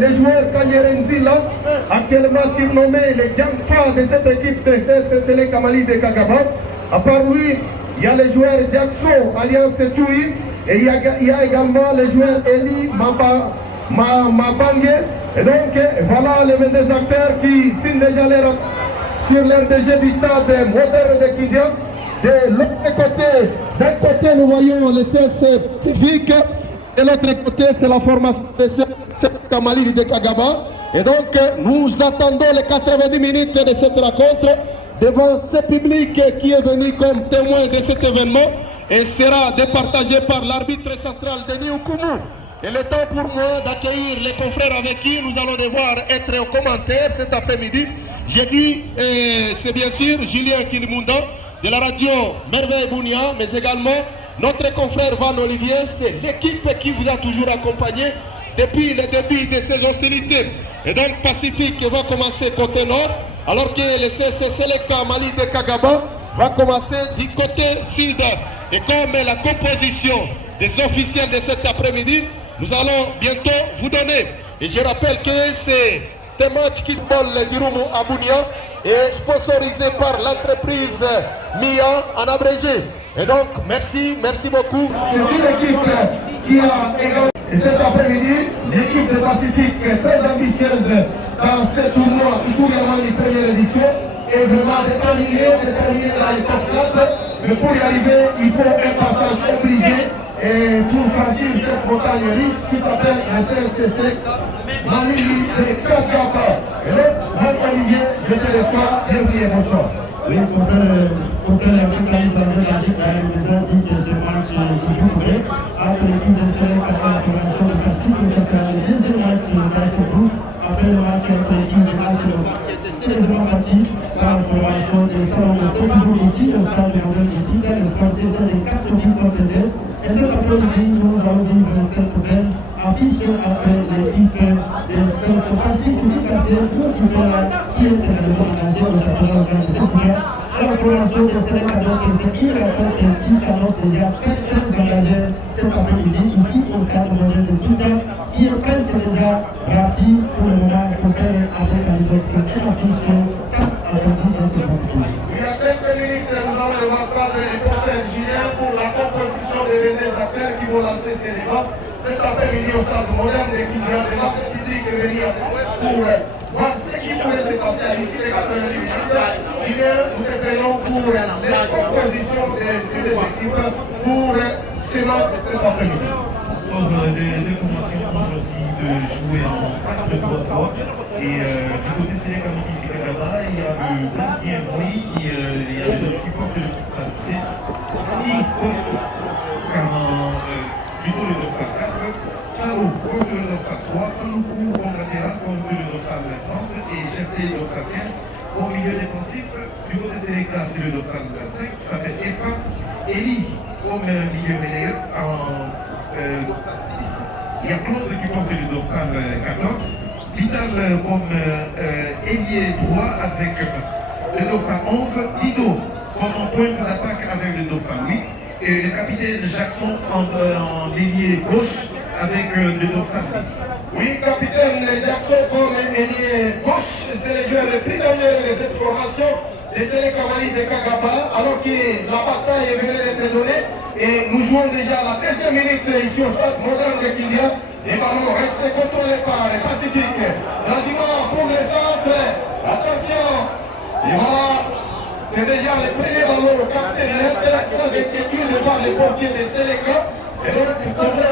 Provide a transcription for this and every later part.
Les joueurs Kanyerenzila, actuellement surnommés les Gamfa de cette équipe de CSSL Kamali de Kagaba. À part lui, il y a les joueurs Jackson, Alliance Tui, et il y a également les joueurs Eli Mabangue. Et donc, voilà les 22 acteurs qui signent déjà sur l'RDG du stade moderne de Kidia. De l'autre côté, d'un côté, nous voyons le CS Civique, de l'autre côté, c'est la formation de CS Kamali de Kagaba. Et donc, nous attendons les 90 minutes de cette rencontre devant ce public qui est venu comme témoin de cet événement et sera départagé par l'arbitre central Denis Oukoumou. Et le temps pour moi d'accueillir les confrères avec qui nous allons devoir être aux commentaires cet après-midi. J'ai dit, c'est bien sûr Julien Kilimunda de la radio Merveille Bounia, mais également notre confrère Van Olivier. C'est l'équipe qui vous a toujours accompagné depuis le début de ces hostilités. Et donc Pacifique va commencer côté nord, alors que le CSSL Kamali de Kagaba va commencer du côté sud. Et comme la composition des officiels de cet après-midi, nous allons bientôt vous donner. Et je rappelle que c'est un match qui se passe le Dirumu à Bounia et sponsorisé par l'entreprise MIA en abrégé. Et donc, merci beaucoup. C'est une équipe qui a également. Et cet après-midi, l'équipe de Pacifique très ambitieuse dans ce tournoi Ituriamani première édition est vraiment déterminée dans les top 4. Mais pour y arriver, il faut un passage obligé. Et pour franchir cette montagne riche qui s'appelle le CSSC Malili de Kagaba. Et donc, mon Olivier, je te reçois, bienvenue, bonsoir. Oui, pour la mise en œuvre de la maison, dit que ce match qui jouerait après l'équipe de Sénèque après la formation de Pacifique, ça sera le deuxième match sur le Taïkobu, après le match entre l'équipe de National. C'est également parti par la formation de Salon de Petit ici, au stade de Modèle de Tika, le stade de 4 buts contre 2. Et cet après-midi, nous allons vivre cette belle affiche entre l'équipe de Sénèque Pacifique, qui est le manager de sa première organisation. La formation de Sénèque a donc c'est une rencontre qui s'annonce déjà très engagée cet après-midi ici au stade Modèle de Tika, qui est presque déjà rapide pour le moment pour faire avec la liberté. C'est l'affiche 4 après-midi de ce parcours. Il y a quelques minutes, nous allons devoir prendre les conseils Julien pour la composition des 22 acteurs qui vont lancer ces débats. Cet après-midi au stade moderne de Kidia, de masse publique est venir pour voir ce qui pourrait se passer à l'issue des 90 minutes. Julien, nous te prenons pour les compositions ces deux équipes pour ce match cet après-midi. Les formations ont choisi de jouer en 4-3-3 et du côté Sénèque Kamali de Kagaba, il y a le gardien Moï, il y a le homme qui porte le dorsal 7, il porte plutôt le dorsal 4, Chalo porte le dorsal 3, Kaloukou comme latéral porte le dorsal 30 et Jeté le dorsal 15. Au milieu défensif, du côté Sénèque, c'est le dorsal 5, ça fait Efa, Eli comme milieu relayeur en 10. Il y a Claude qui porte le dorsal 14, Vital comme ailier droit avec le dorsal 11, Dido comme pointe d'attaque avec le dorsal 8 et le capitaine Jackson en ailier gauche avec le dorsal 10. Oui, capitaine Jackson comme ailier gauche, c'est le joueur le plus dangereux de cette formation. Les Sénèque Kamali de Kagaba, alors que la bataille est venue d'être donnée et nous jouons déjà la 13e minute ici au stade moderne de Kidia. Les ballons restent contrôlés par les Pacifiques. Rangement pour les centres. Attention. Et voilà, c'est déjà le premier ballon capté net sans inquiétude par les portiers de Sénèque. Et donc,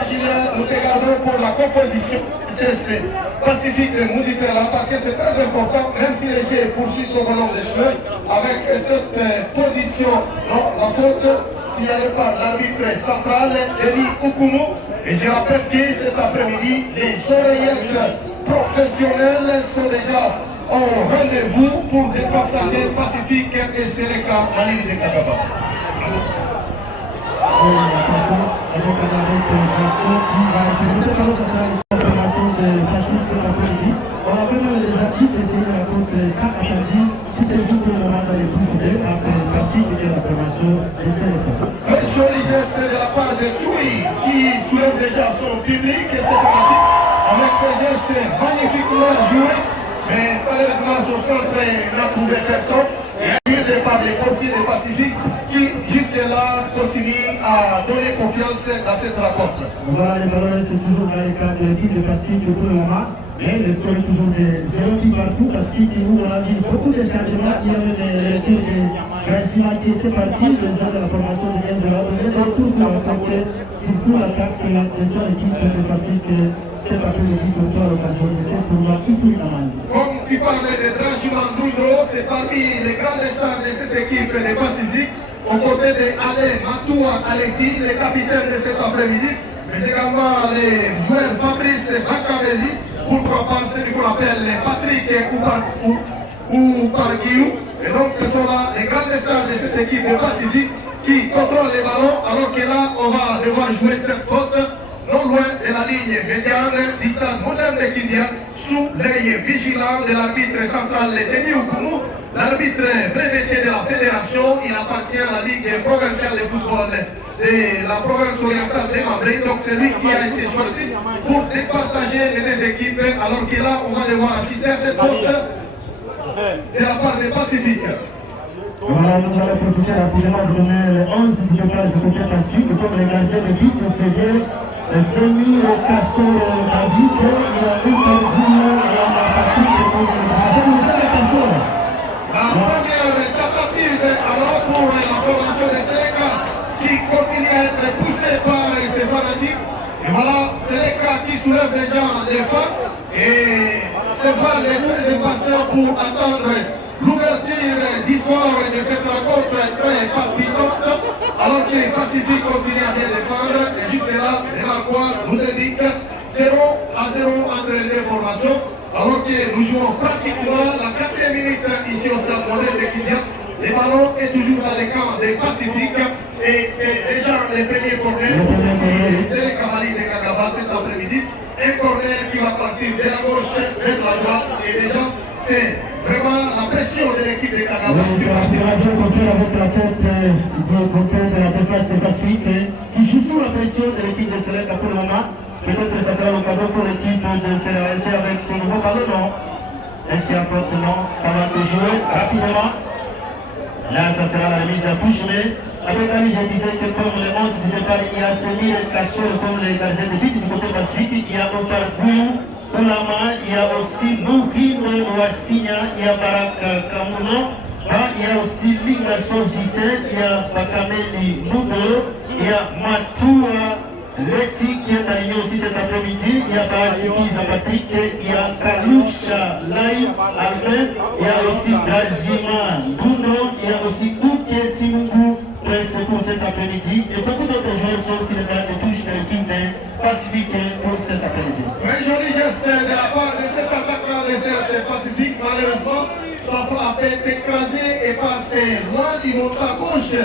Julien, nous te gardons pour la composition. C'est Pacifique de Moudipela parce que c'est très important, même si les jeux poursuivent son ballon de chemin, avec cette position, non, la faute signalée par l'arbitre central, Eli Oukoumou. Et je rappelle que cet après-midi, les oreillettes professionnelles sont déjà au rendez-vous pour départager Pacifique et Sénèque Kamali de Kagaba. Un joli geste de la part de Tui qui soulève déjà son public et c'est parti avec ce geste c'est magnifiquement joué, mais malheureusement son centre n'a trouvé personne. Et aidé par les portiers du Pacifique qui jusque-là continuent à donner confiance dans cette rencontre. Voilà, les ballons restent toujours dans les cadres de l'équipe de Pacifique pour le moment. Mais le score est toujours de 0 partout parce qu'il nous a vu beaucoup de changements. Il y avait les tirs de Gracima qui était parti, le jeu de la formation de Nienzela. On est dans tout pour rencontrer surtout l'attaque et l'attention équipe de Pacifique. C'est pas que le 10 au tour l'occasion de cette tournoi qui tourne la main. Comme tu parlais de Dragima Ndundro, c'est parmi les grandes stars de cette équipe des Pacifiques, aux côtés d'Alain Matoua Aleti, les capitaines de cet après-midi, mais également les joueurs Fabrice Bakavelli, pourquoi pas celui qu'on appelle Patrick ou Parguiou. Et donc ce sont là les grandes stars de cette équipe des Pacifiques qui contrôlent les ballons, alors que là on va devoir jouer cette faute non loin de la ligne médiane du stade moderne de Kindia, sous l'œil vigilant de l'arbitre central Denis Oukoumou, l'arbitre breveté de la fédération. Il appartient à la Ligue provinciale de football de la province orientale de Mambré. Donc c'est lui qui a été choisi pour départager les deux équipes, alors que là on va devoir assister à cette faute de la part des Pacifiques. Voilà, nous allons profiter rapidement de donner le 11 du total de côté Pacifique, comme les gardiens de but, c'est bien. Semi Casso David, il y a une Perduno et on a parti de la première tentative alors pour la formation de Seleka qui continue à être poussée par ses fanatiques. Et voilà, Seleka qui soulève déjà les fans et se fans les plus impatients pour attendre l'ouverture d'histoire de cette rencontre très palpitante, alors que les Pacifiques continuent à bien défendre. Et jusque là, les Marquois nous indiquent 0-0 entre les deux formations, alors que nous jouons pratiquement la 4e minute ici au stade moderne de Kindia. Les ballons est toujours dans les camps des Pacifiques et c'est déjà les premiers corners. C'est les cavaliers de Kagaba cet après-midi. Un corner qui va partir de la gauche vers la droite et déjà c'est vraiment la pression de l'équipe de Kagaba. C'est la côté avec la tête du côté de la défense de Pacifique qui joue sous la pression de l'équipe de Seleka pour le moment. Peut-être que ça sera l'occasion pour l'équipe de se réaliser avec ce nouveau ballon, non? Est-ce qu'il y a faute? Non, ça va se jouer rapidement. Là, ça sera la mise à touche, mais avec la mise, je disais que comme les 11 du départ, il y a Semi et Cassol comme les gardiens de but du côté Pacifique, il y a Otar Bouillou pour la main, il y a aussi Nourim Ouassinia, il y a Barak Kamouno, il y a aussi Lingasson Gisèle, il y a Bakameli Moudou, il y a Matoua Leti qui est aligné aussi cet après-midi, il y a Baratiki Zapatrick, il y a Kaloucha Lai Albin, il y a aussi Dragima Bundo, il y a aussi Kouké Timungu pour cet après-midi et beaucoup d'autres joueurs sont aussi les gars de touche de l'équipe Pacifique pour cet après-midi. Un joli geste de la part de cet attaquant de CRC Pacifique, malheureusement, sa frappe est écrasée et passée loin du montant à gauche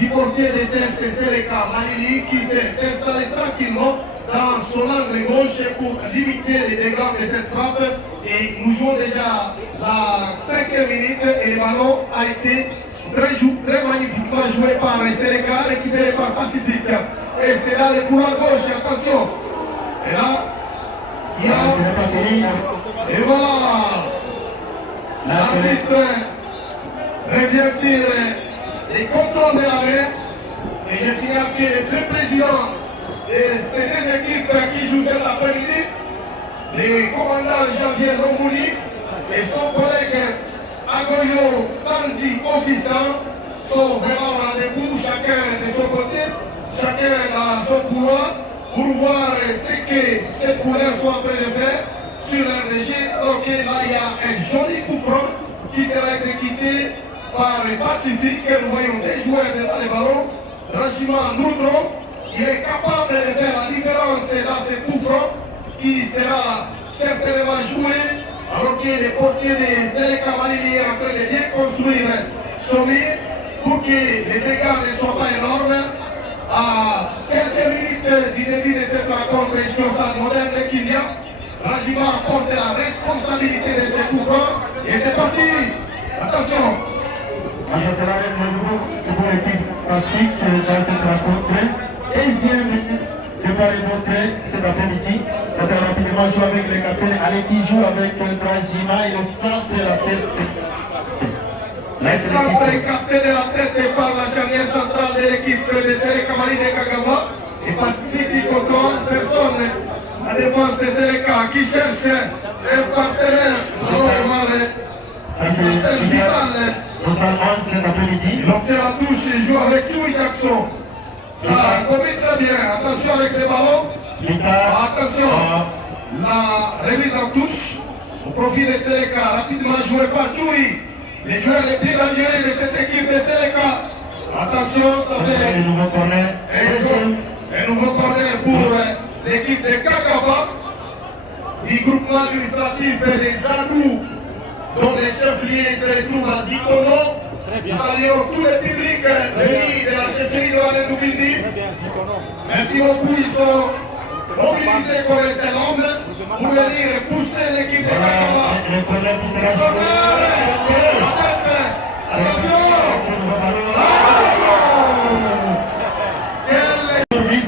du portier de CRC Seleka Malili qui s'est installé tranquillement dans son angle gauche pour limiter les dégâts de cette frappe. Et nous jouons déjà la 5e minute et le ballon a été très magnifiquement joué par Seleka, récupéré par Pacifique. Et c'est là le couloir gauche, attention. Et là, il y a... Et voilà, l'arbitre revient sur les contrôles de la main. Et je signale que les deux présidents de ces deux équipes qui jouent cet après-midi, le commandant Janvier Longouni et son collègue Agoyo Tanzi Augustin sont vraiment au rendez-vous, chacun de son côté, chacun dans son couloir, pour voir ce que ces couleurs sont en train de faire sur l'RDG. Donc là, il y a un joli coup franc qui sera exécuté par les Pacifiques. Nous voyons des joueurs devant les ballons. Rajima Noudro, il est capable de faire la différence dans ce coup franc qui sera certainement joué, alors que les portiers de Seleka Malili est en train de bien construire son mur pour que les dégâts ne soient pas énormes. À quelques minutes du début de cette rencontre ici au stade moderne de Kindia, Rajima porte la responsabilité de ce coup franc et c'est parti. Attention. Ça sera le nouveau pour l'équipe Pacifique dans cette rencontre. Deuxième de pas démontrer cet après-midi. Ça sera rapidement joué avec les capitaines. Allez qui joue avec Dragima et le centre de la tête. Le centre est capté de la tête par la charnière centrale de l'équipe de Seleka Mali de Kagama. Et Pacifique qui contrôle personne. La défense de Seleka qui cherche un partenaire normal. Ça c'est vital. Cet après-midi. Il obtient la touche et joue avec Choui Jackson. Ça combine très bien. Attention avec ces ballons. Attention. La remise en touche au profit de Seleka. Rapidement joué par Choui. Les joueurs les plus dangereux de cette équipe de Seleka. Attention, ça fait un nouveau corner pour l'équipe de Kakaba, du groupement administratif des Zadou, dont les chefs liés se retrouvent à Zikono. Nous saluons tous les publics venus de la chefferie de Alain Doubindi. Merci beaucoup, ils sont mobilisés comme les Célèbres pour venir pousser l'équipe de Kakaba. Le corner qui sera joué. Attention!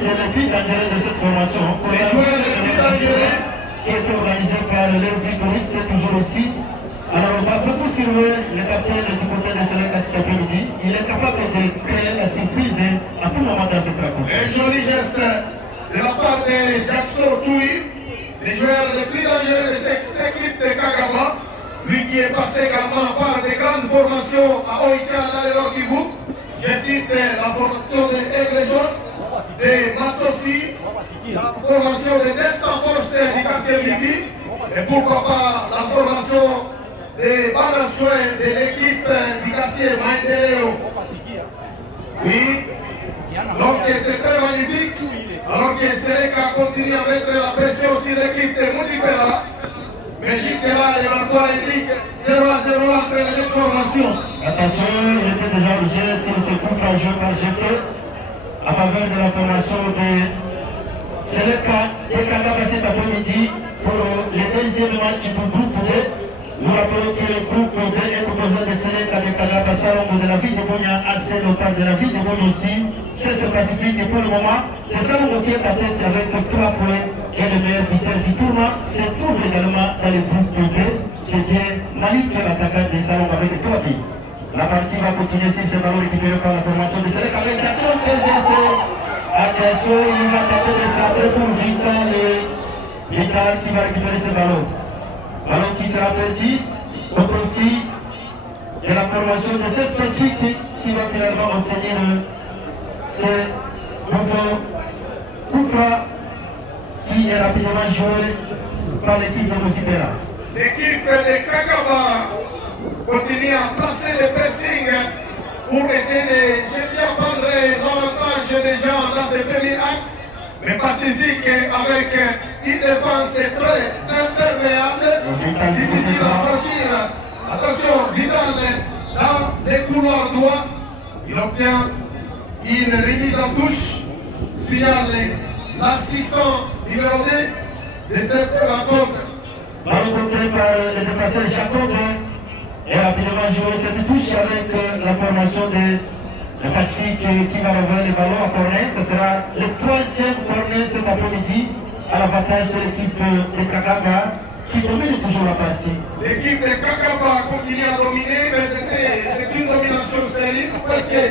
C'est le plus dangereux de cette formation. Les joueurs les plus dangereux qui est organisé par l'Hervé Touriste, toujours aussi. Alors on va beaucoup surveiller le capitaine du côté de Seleka cet après-midi. Il est capable de créer la surprise à tout moment dans cette rencontre. Un joli geste de la part de Jackson Choui, les joueurs les plus dangereux de cette équipe de Kagama. Lui qui est passé également par des grandes formations à Oika, dans le Nord Kivu. Je cite la formation de Aigle Jaune, de Massossi, la formation de Delta Force du quartier Midi, et pourquoi pas la formation de Banasouin de l'équipe du quartier Maïdéo. Oui, donc c'est très magnifique, alors que Seleka continue à mettre la pression sur l'équipe de Moudipera. Mais jusque-là, le marqueur indique 0-0 entre les deux formations. Attention, il était déjà obligé sur ce coup joué par GT à faveur de la formation de Seleka et Kagaba cet après-midi pour le deuxième match du groupe D. Nous rappelons que le groupe D est composé de Seleka, de Kagaba, Salombo de la ville de Bonia, AC local de la ville de Bonia aussi. C'est ce Pacifique et pour le moment, c'est Salombo qui est à tête avec 3 points. Et le meilleur buteur du tournoi se trouve également dans le groupe B. C'est bien Malik, l'attaquant des Salombo avec 3 buts. La partie va continuer sur ce ballon récupéré par la formation de Seleka avec Jackson. Attention, il va tenter de centrer pour Vital qui va récupérer ce ballon. Ballon qui sera perdu au profit de la formation de ce Pacifique qui va finalement obtenir ce nouveau coup franc qui est rapidement joué par l'équipe de Mosipera. L'équipe de Kagaba continue à placer le pressing pour essayer de chercher à prendre l'avantage des gens dans ce premier acte. Mais Pacifique avec une défense très imperméable, difficile à franchir. Attention, Vidal dans les couloirs droits, il obtient une remise en touche, signale l'assistant numéro 2 de cette rencontre. Ballon contré par le défenseur Jacob et rapidement joué cette touche avec la formation de le Pacifique qui va revenir le ballon à corner. Ce sera le 3e corner cet après-midi à l'avantage de l'équipe de Kagaba qui domine toujours la partie. L'équipe de Kagaba continue à dominer, mais c'est une domination stérile parce que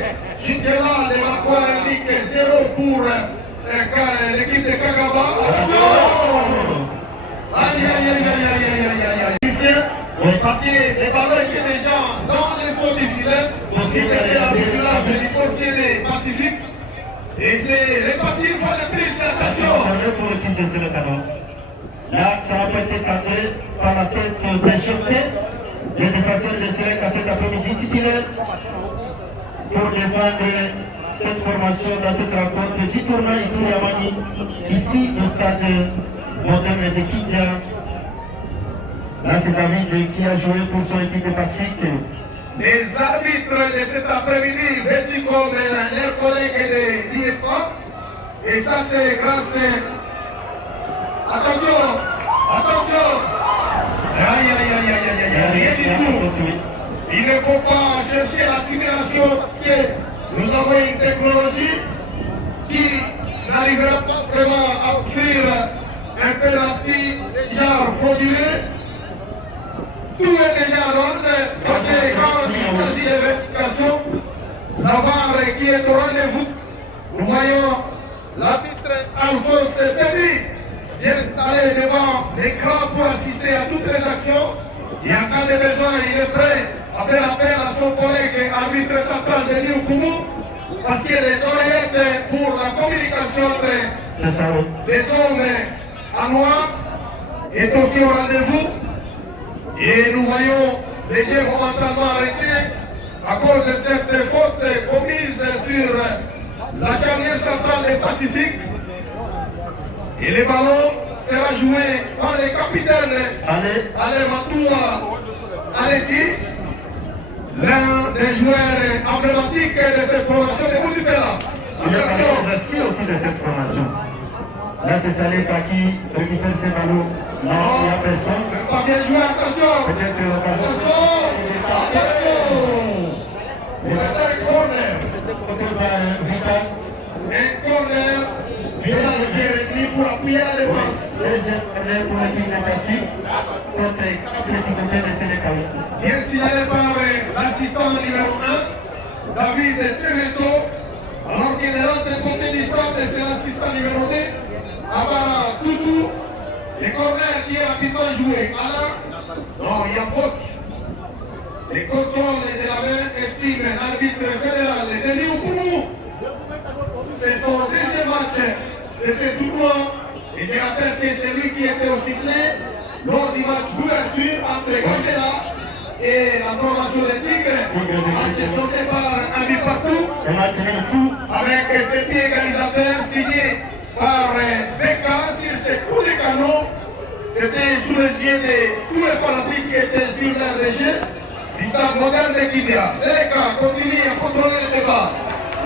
jusque-là, les marqueurs indiquent 0 pour l'équipe de Kagaba. Attention! Aïe aïe aïe aïe aïe aïe aïe aïe. Parce que les ballons étaient déjà dans les fonds du filet, c'était la vigilance du sportif des Pacifiques. Et c'est réparti une fois de plus, attention! Pour l'équipe de Seleka. Là, ça n'a pas été cadré par la tête de Chefté, le défenseur de Seleka cet après-midi titulaire pour défendre cette formation dans cette rencontre du tournoi Ituri Amani, ici au stade moderne de Kidja. Là, c'est David qui a joué pour son équipe de Pacifique. Les arbitres de cet après-midi, vêtus comme leurs collègues de l'IFA, et ça c'est grâce. Attention! Attention! Aïe aïe aïe aïe aïe aïe, rien du tout. Il ne faut pas chercher la simulation parce que nous avons une technologie qui n'a n'arrivera pas vraiment à offrir un penalty genre frauduleux. Tout est déjà en ordre parce que quand il s'agit de vérification, la VAR qui est au rendez-vous, nous voyons l'arbitre Alphonse Péry bien installé devant l'écran pour assister à toutes les actions. Et en cas de besoin, il est prêt à faire appel à son collègue arbitre central Denis Oukoumou parce que les oreillettes pour la communication des hommes à noir est aussi au rendez-vous. Et nous voyons les jeux momentanément arrêtés à cause de cette faute commise sur la charnière centrale des Pacifiques. Et le ballon sera joué par le capitaine Alain Matoua Aleti, l'un des joueurs emblématiques de cette formation de Moutipela. Merci aussi de cette formation. Là, c'est Saleka qui récupère ses ballons. Non, il n'y a personne. Pas bien joué, attention. Peut-être que Attention. C'est un corner. Vital. Un corner. Vital qui est retenu pour appuyer la défense. Deuxième corner pour l'équipe de Pacifique contre petit côté de Sénégal. Bien signalé par l'assistant numéro 1, David Temeto. Alors qu'il est rentré côté distance, c'est l'assistant numéro 2, Abba Toutou. Les corners qui est rapidement joué. Alain, non, il y a faute. Les contrôles de la main estime l'arbitre fédéral, Denis Oukoumou. C'est son deuxième match de ce tournoi. Et je rappelle que c'est lui qui était au sifflet lors du match d'ouverture entre Gambela et la formation des Tigres. Match sauté par un but partout. Avec ce pied égalisateur signé par Becca sur ses coups de canon. C'était sous les yeux de tous les fanatiques qui étaient sur l'air de jeu du stade moderne de Kidja. Seleka continue à contrôler le débat.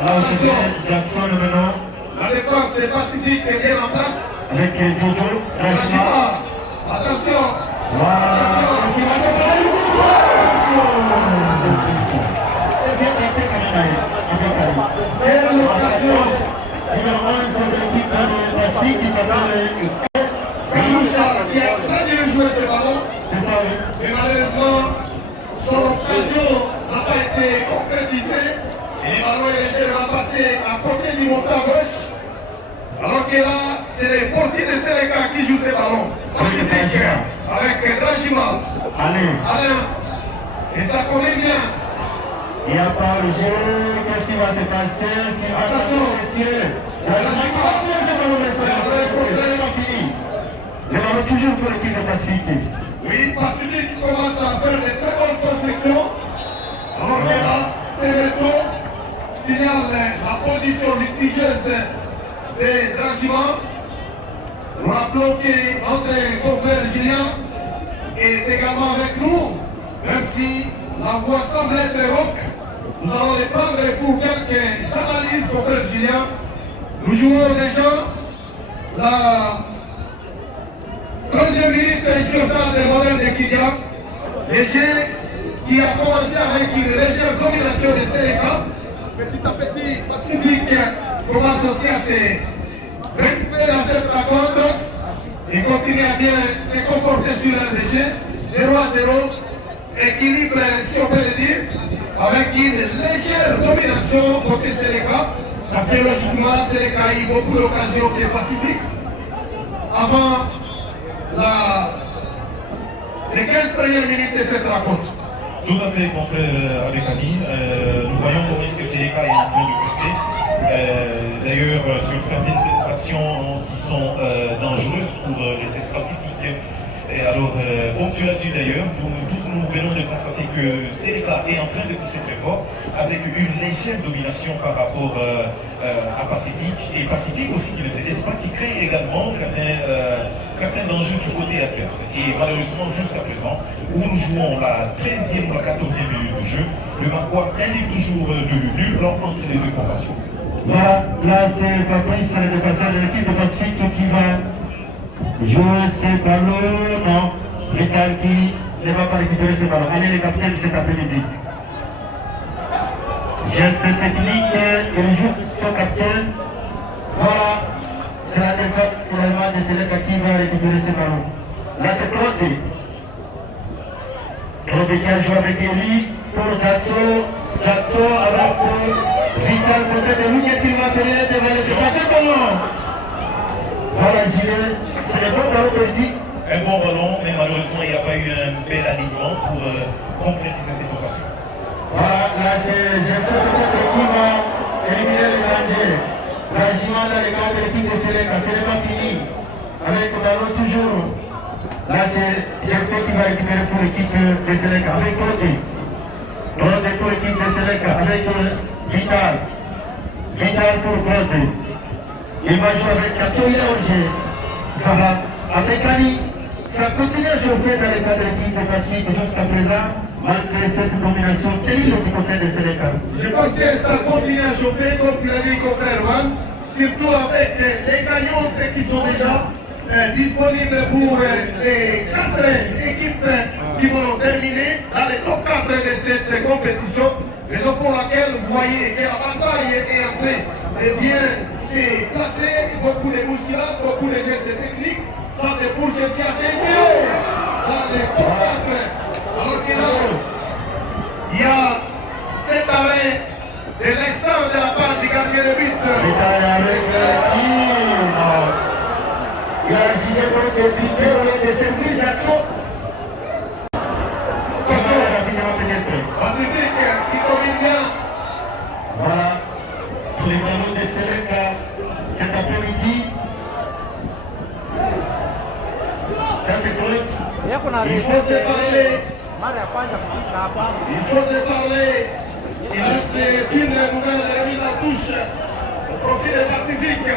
Attention, Jackson maintenant. la défense des Pacifiques est bien en place. Avec Jojo. Attention. Quelle occasion. Numéro 1, c'est l'équipe de Pacifique qui s'appelle Kamoucha qui a très bien joué ce ballon. C'est ça, oui. Mais malheureusement, son occasion n'a pas été concrétisée. Et le ballon est légèrement passé à côté du montant gauche. Alors que là, c'est les portiers de Seleka qui jouent ces ballons. Pacifique avec Dragima. Alain. Et ça connaît bien. Il n'y a pas le jeu. Qu'est-ce qui va se passer? Est-ce qu'il va tirer? Le ballon toujours pour l'équipe de Pacifique. Oui, Pacifique qui commence à faire de très bonnes constructions. Alors que là, Temeto signale la position litigieuse de Dragima. Nous rappelons que notre confrère Julien est également avec nous, même si la voix semble être rock. Nous allons les prendre pour quelques analyses, confrère Julien. Nous jouons déjà la 13e minute ici au stade moderne de Kidja. Le jeu qui a commencé avec une légère domination de Seleka. Petit à petit, Pacifique commence aussi à se récupérer dans cette rencontre et continue à bien se comporter sur un jeu. 0-0, équilibre si on peut le dire, avec une légère domination côté Seleka, parce que logiquement Seleka a eu beaucoup d'occasions de Pacifique avant les 15 premières minutes de cette rencontre. Tout à fait, confrère Abekani. Nous voyons comment est-ce que Seleka est en train de pousser. D'ailleurs, sur certaines actions qui sont dangereuses pour les ex-pacifiques. Et alors, comme tu l'as dit d'ailleurs, nous venons de constater que Seleka est en train de pousser très fort, avec une légère domination par rapport à Pacifique. Et Pacifique aussi qui ne se laisse pas, qui crée également certains dangers du côté adverse. Et malheureusement, jusqu'à présent, où nous jouons la 13e ou la 14e minute de jeu, le Maroc indique toujours de nul entre les deux formations. Voilà, là c'est Fabrice, le passage de l'équipe de Pacifique qui va jouer ses ballons. Non, Vital qui ne va pas récupérer ses ballons. Allez les capitaines cet après-midi. Geste technique, il joue son capitaine. Voilà. c'est la défaite pour l'Allemagne de Seleka qui va récupérer ce ballon. Là, c'est Claude. Claude qui a joué avec Eli pour Jatso. Jatso avec Vital côté de lui. Qu'est-ce qu'il va appeler devant le passé comment? Voilà, Gilet, c'est le bon ballon perdu. Un bon ballon, mais malheureusement, il n'y a pas eu un bel alignement pour concrétiser cette occasion. Voilà, là, c'est Jacques peut-être qui va éliminer les dangers. Là, Jimana, les gars de l'équipe de Seleka, ce n'est pas fini. Avec le ballon toujours. Là, c'est Jacques qui va récupérer pour l'équipe de Seleka. Avec Claude. Claude pour l'équipe de Seleka. Avec Vital. Vital pour Claude. Il va jouer avec Katso, il est origé. Voilà. Avec Ali, ça continue à chauffer dans les cas de l'équipe de Pacifique jusqu'à présent, malgré cette combinaison stérile du côté de Seleka. Je pense que ça continue à chauffer, comme tu l'as dit, confrère Juan, surtout avec les gagnantes qui sont déjà disponibles pour les 4 équipes qui vont terminer dans les top 4 de cette compétition. Raison pour laquelle vous voyez que la bataille est en train de bien se placer, beaucoup de bousculades, beaucoup de gestes techniques. Ça c'est pour chercher à s'insérer dans les top 4. Alors que là, il y a cet arrêt de l'instant de la part du gardien de but. Il a jugé donc le triplé au lieu de servir Jackson. Attention, Pacifique qui combine bien. Voilà, pour les ballons de Seleka cet après-midi. Ça c'est Claude. Il faut se parler. Il faut se parler. Et là c'est une nouvelle remise en touche au profit des Pacifiques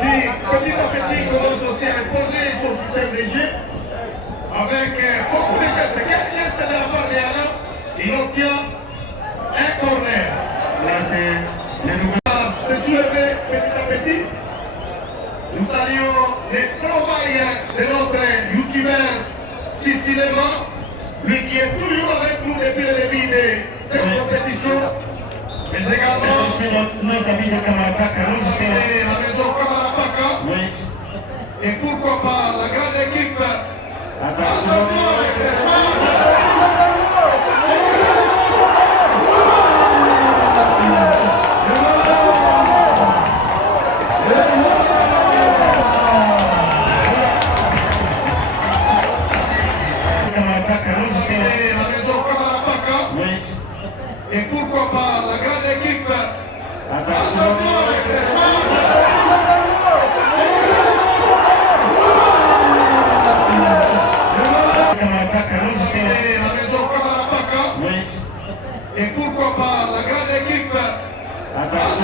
qui petit à petit commence aussi à imposer son système de jeu avec beaucoup de gestes. Quel geste de la part d'Alain? Il obtient un corner. Là c'est le nouveau. Se soulever petit à petit. Nous saluons les travail de notre youtubeur Sissilema, lui qui est toujours avec nous depuis le début de cette compétition. Mais également, nos amis de Kamalapaka, la maison Kamalapaka. oui. Et pourquoi pas la grande équipe. Attention. La maison Kamalapaka. Oui. Et pourquoi pas la grande équipe. Attention. La maison Kamalapaka. Oui. Et pourquoi pas la grande équipe. Attention.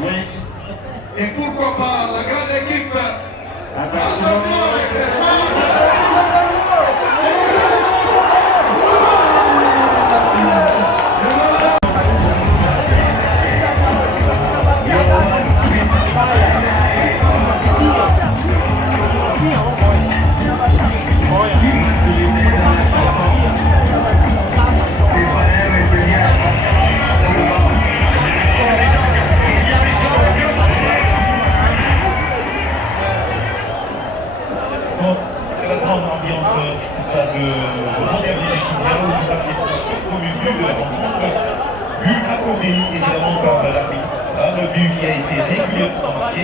Oui. Et pourquoi pas la grande équipe. Attention. C'est la grande ambiance, c'est ça, de moderne équipe où nous assistons au premier but de la rencontre. But accordé évidemment par l'arbitre. Le but qui a été régulièrement marqué.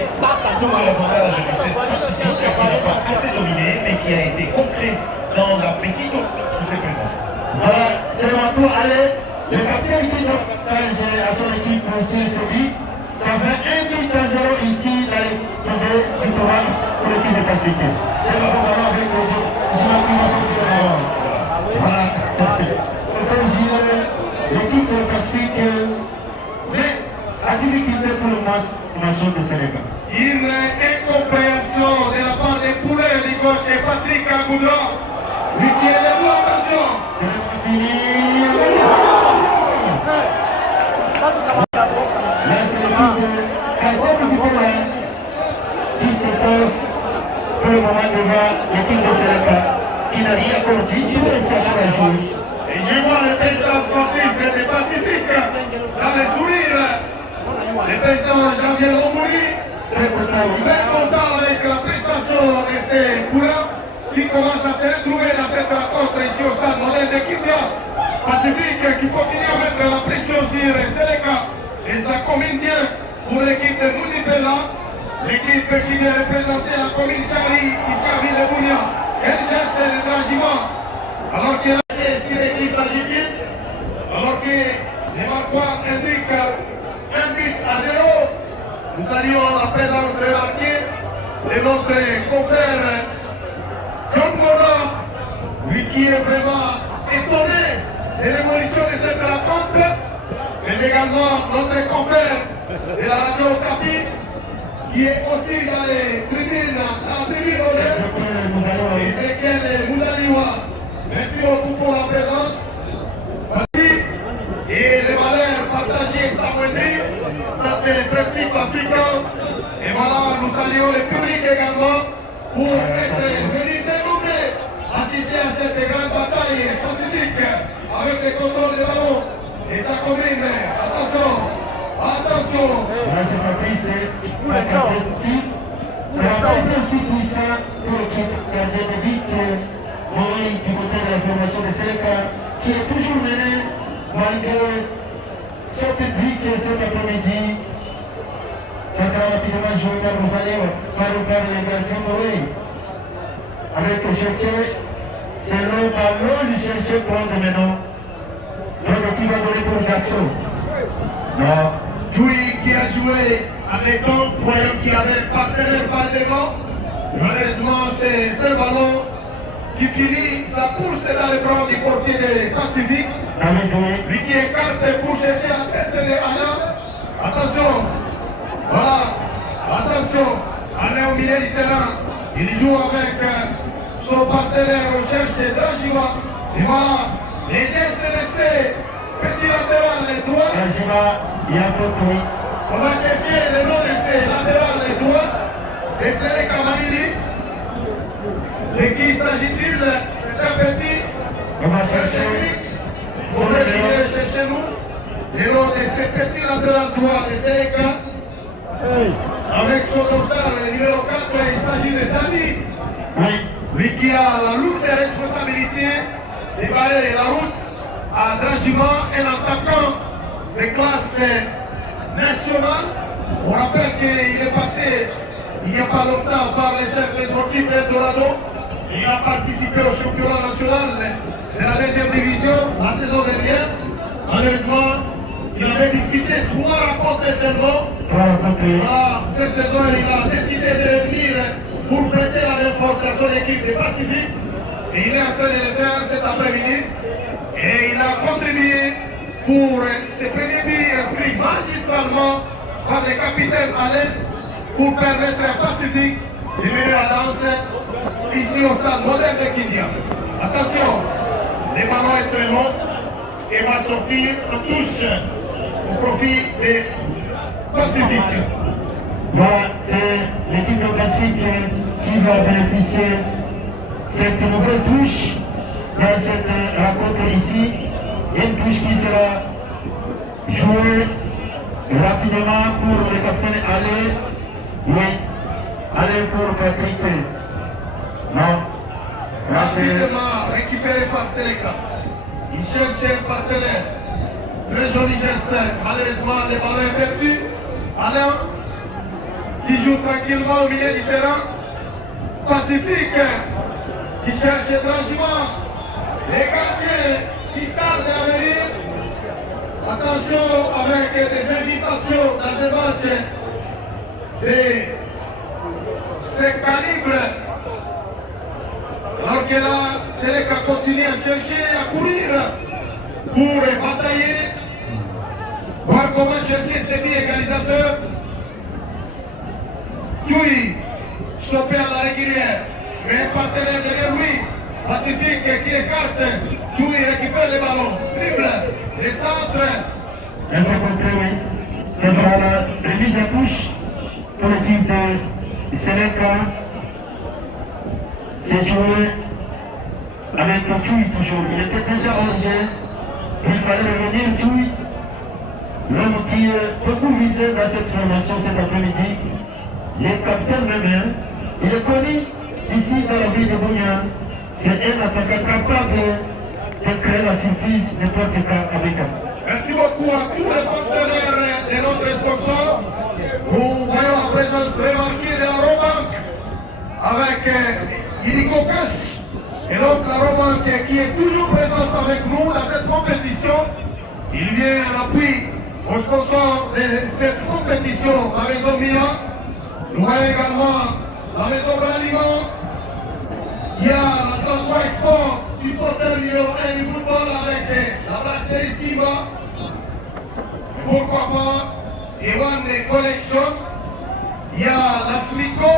Tout l'avantage de cette Pacifique qui n'a pas assez dominé, mais qui a été concret dans la petite qui s'est présente. Voilà, c'est le tour. Allez, le capitaine qui donne l'avantage à son équipe sur ce but. Ça fait 1 but à 0 ici dans les du tournoi pour l'équipe de Pacifique. C'est le bon ballon avec le Jimmy qui va sortir le ballon. Voilà. L'équipe de Pacifique, mais la difficulté pour le match de Seleka. Une incompréhension de la part des poulets du coach Patrick Agoudon, lui qui est le bon attention. C'est pas fini. Là, c'est l'équipe de Kaltien Mutikola qui se pose pour le moment devant l'équipe de Seleka qui n'a rien encore dit, il reste à faire un jour. Et je vois le président sportif des Pacifiques dans les sourires. Le président Janvier Lomouri, très content avec la prestation de ces couleurs qui commencent à se retrouver dans cette rencontre ici au stade modèle de Kindia. Pacifique qui continue à mettre la pression sur Seleka et ça combine bien pour l'équipe de Moudipela, l'équipe qui vient représenter la commune Chari ici à Ville de Bounia. Quel geste de dragement alors qu'il a ici de qui s'agit-il? Alors que les Marquois indiquent 1 but à 0. Nous saluons la présence remarquée de notre confrère John Mona, lui qui est vraiment étonné de l'évolution de cette rencontre, mais également notre confrère de la radio Capi, qui est aussi dans les tribunes, dans la tribune honnête, Ezekiel Mouzaliwa. Merci beaucoup pour la présence. Et les valeurs partagées samedi, ça c'est le principe africain. Et voilà, nous saluons le public également pour être venu dénouer, assister à cette grande bataille pacifique avec les contrôles de ballon. Et ça combine, attention, attention. C'est pas c'est pas aussi puissant pour l'équipe gardienne de but, Maurice du côté de la formation de Seleka, qui est toujours mené malgré son public cet après-midi. Ça sera rapidement joué par Rosalie, par les gardiens Maurice. Avec le chercher, c'est le ballon du chercher prendre maintenant. Donc qui va donner pour Jackson? Non. Djoui qui a joué avec un croyant qu'il avait un partenaire par devant. Malheureusement, c'est un ballon qui finit sa course dans les bras du portier de Pacifique. Lui qui écarte pour chercher la tête de Alain. Attention, voilà, attention, Alain au milieu du terrain. Il joue avec son partenaire au cherche Dragima. Et voilà, les gestes laissés, petit latéral, les doigts. Dragima, il y a faute, oui. On va chercher le nom de ces latérales, les doigts. Et c'est les Kamalili. De qui s'agit-il? C'est un petit. On va chercher. Vous venez chercher nous. Le nom de ces petits latérales droits de Seleka. Avec son dorsal, le numéro 4, il s'agit de Dani. Oui. Lui qui a la lourde responsabilité de barrer la route à Dragima, un attaquant de classe nationale. On rappelle qu'il est passé il n'y a pas longtemps par les cercles sportifs d'Eldorado. Il a participé au championnat national de la deuxième division la saison dernière. Malheureusement, il avait disputé 3 rencontres seulement. Cette saison, il a décidé de revenir pour prêter la main forte à son équipe de Pacifique. Et il est en train de le faire cet après-midi. Et il a contribué pour ses premiers buts inscrits magistralement par le capitaine Alain pour permettre à Pacifique de mener la danse ici au stade moderne de Kindia. Attention, le ballon est très long et va sortir en touche au profit des Pacifiques. Voilà, c'est l'équipe de Pacifique qui va bénéficier de cette nouvelle touche dans cette rencontre ici. Une touche qui sera jouée rapidement pour le capitaine Allé. Oui, Allé pour Patrick. Non. Rapidement récupéré par Seleka. Il cherche un partenaire. Très joli geste. Malheureusement, le ballon est perdu. Alain qui joue tranquillement au milieu du terrain. Pacifique qui cherche Dragima. Les gardiens qui tardent à venir. Attention avec des hésitations dans ce match de ce calibre. Alors que là, Seleka continue à chercher, à courir pour batailler, voir comment chercher ses billes égalisateurs. Djoui, stoppé à la régulière, mais un partenaire derrière lui, Pacifique qui écarte, Djoui récupère le ballon, dribble, les centres. Elle s'est compris, ce sera la remise à touche pour l'équipe de Seleka. C'est joué avec Touy toujours. Il était déjà orgé. Il fallait revenir Touy. L'homme qui est beaucoup visé dans cette formation cet après-midi, le capitaine même, il est connu ici dans la ville de Bounia. C'est un attaquant capable de créer la surprise n'importe quand avec un. Merci beaucoup à tous les partenaires de notre sponsor. Nous voyons la présence remarquée de la Robank avec Illico Cash et donc la Robank qui est toujours présente avec nous dans cette compétition. Il vient en appui au sponsor de cette compétition, la maison Mia. Nous voyons également la maison Braliment. Il y a la 33 Export, supporter numéro 1 du football avec la brasserie Simba. Pourquoi pas Ewan Collection. Il y a la Smico,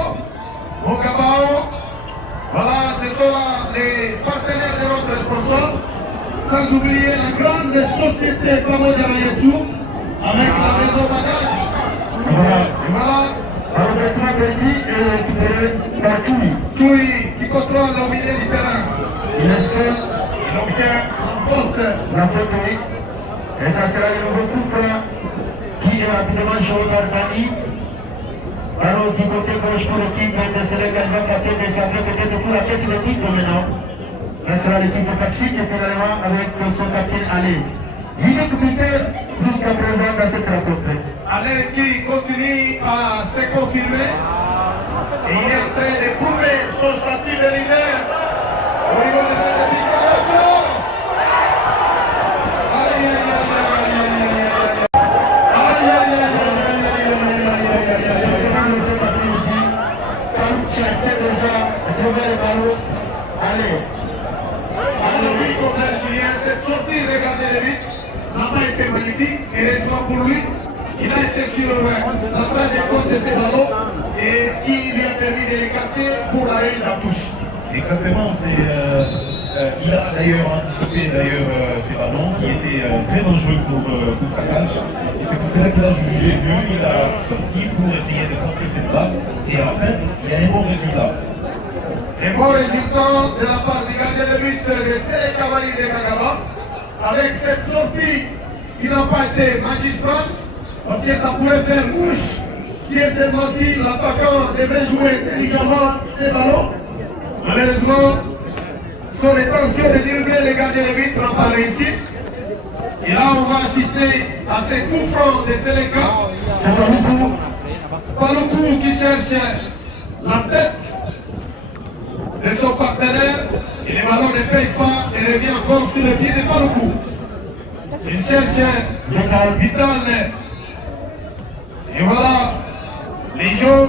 Mokabao. Voilà, ce sont là les partenaires de notre sponsor. Sans oublier la grande société Kamodia Yassou avec la maison Bagage. Et voilà. Touy qui contrôle le milieu du terrain. Il est seul. Il obtient en faute. La faute, oui. Et ça sera le nouveau couple qui est rapidement joué par Dani. Alors du côté gauche pour l'équipe de Sénégal, va capter des centres peut-être pour la tête de l'équipe maintenant. Ça sera l'équipe de Pacifique et finalement avec son capitaine Ali. L'unique buteur jusqu'à présent dans cette rencontre. Alain qui continue à se confirmer et il est en train de prouver son statut de leader au niveau de cette équipe. Cette sortie de gardien de but n'a pas été magnifique, heureusement pour lui. Il a été sur la trajectoire de ses ballons et qui lui a permis de les capter pour la remise en touche. Exactement, il a d'ailleurs anticipé ces ballons qui étaient très dangereux pour sa cage. Et c'est pour cela qu'il a jugé mieux, il a sorti pour essayer de contrer cette balle. Et à la fin, il y a un bon résultat. Un bon résultat de la part du gardien de but de Sélé Cavalier de Kagaba avec cette sortie qui n'a pas été magistrale parce que ça pourrait faire mouche si et seulement si l'attaquant devait jouer intelligemment ses ballons. Malheureusement, son intention de diriger les gardiens de but n'a pas réussi. Et là, on va assister à ces coups francs de Séléka. Paloukou qui cherche la tête de son partenaire et les ballons ne payent pas et revient encore sur le pied de Paloukou. Il cherche Vital. Et voilà, les jeux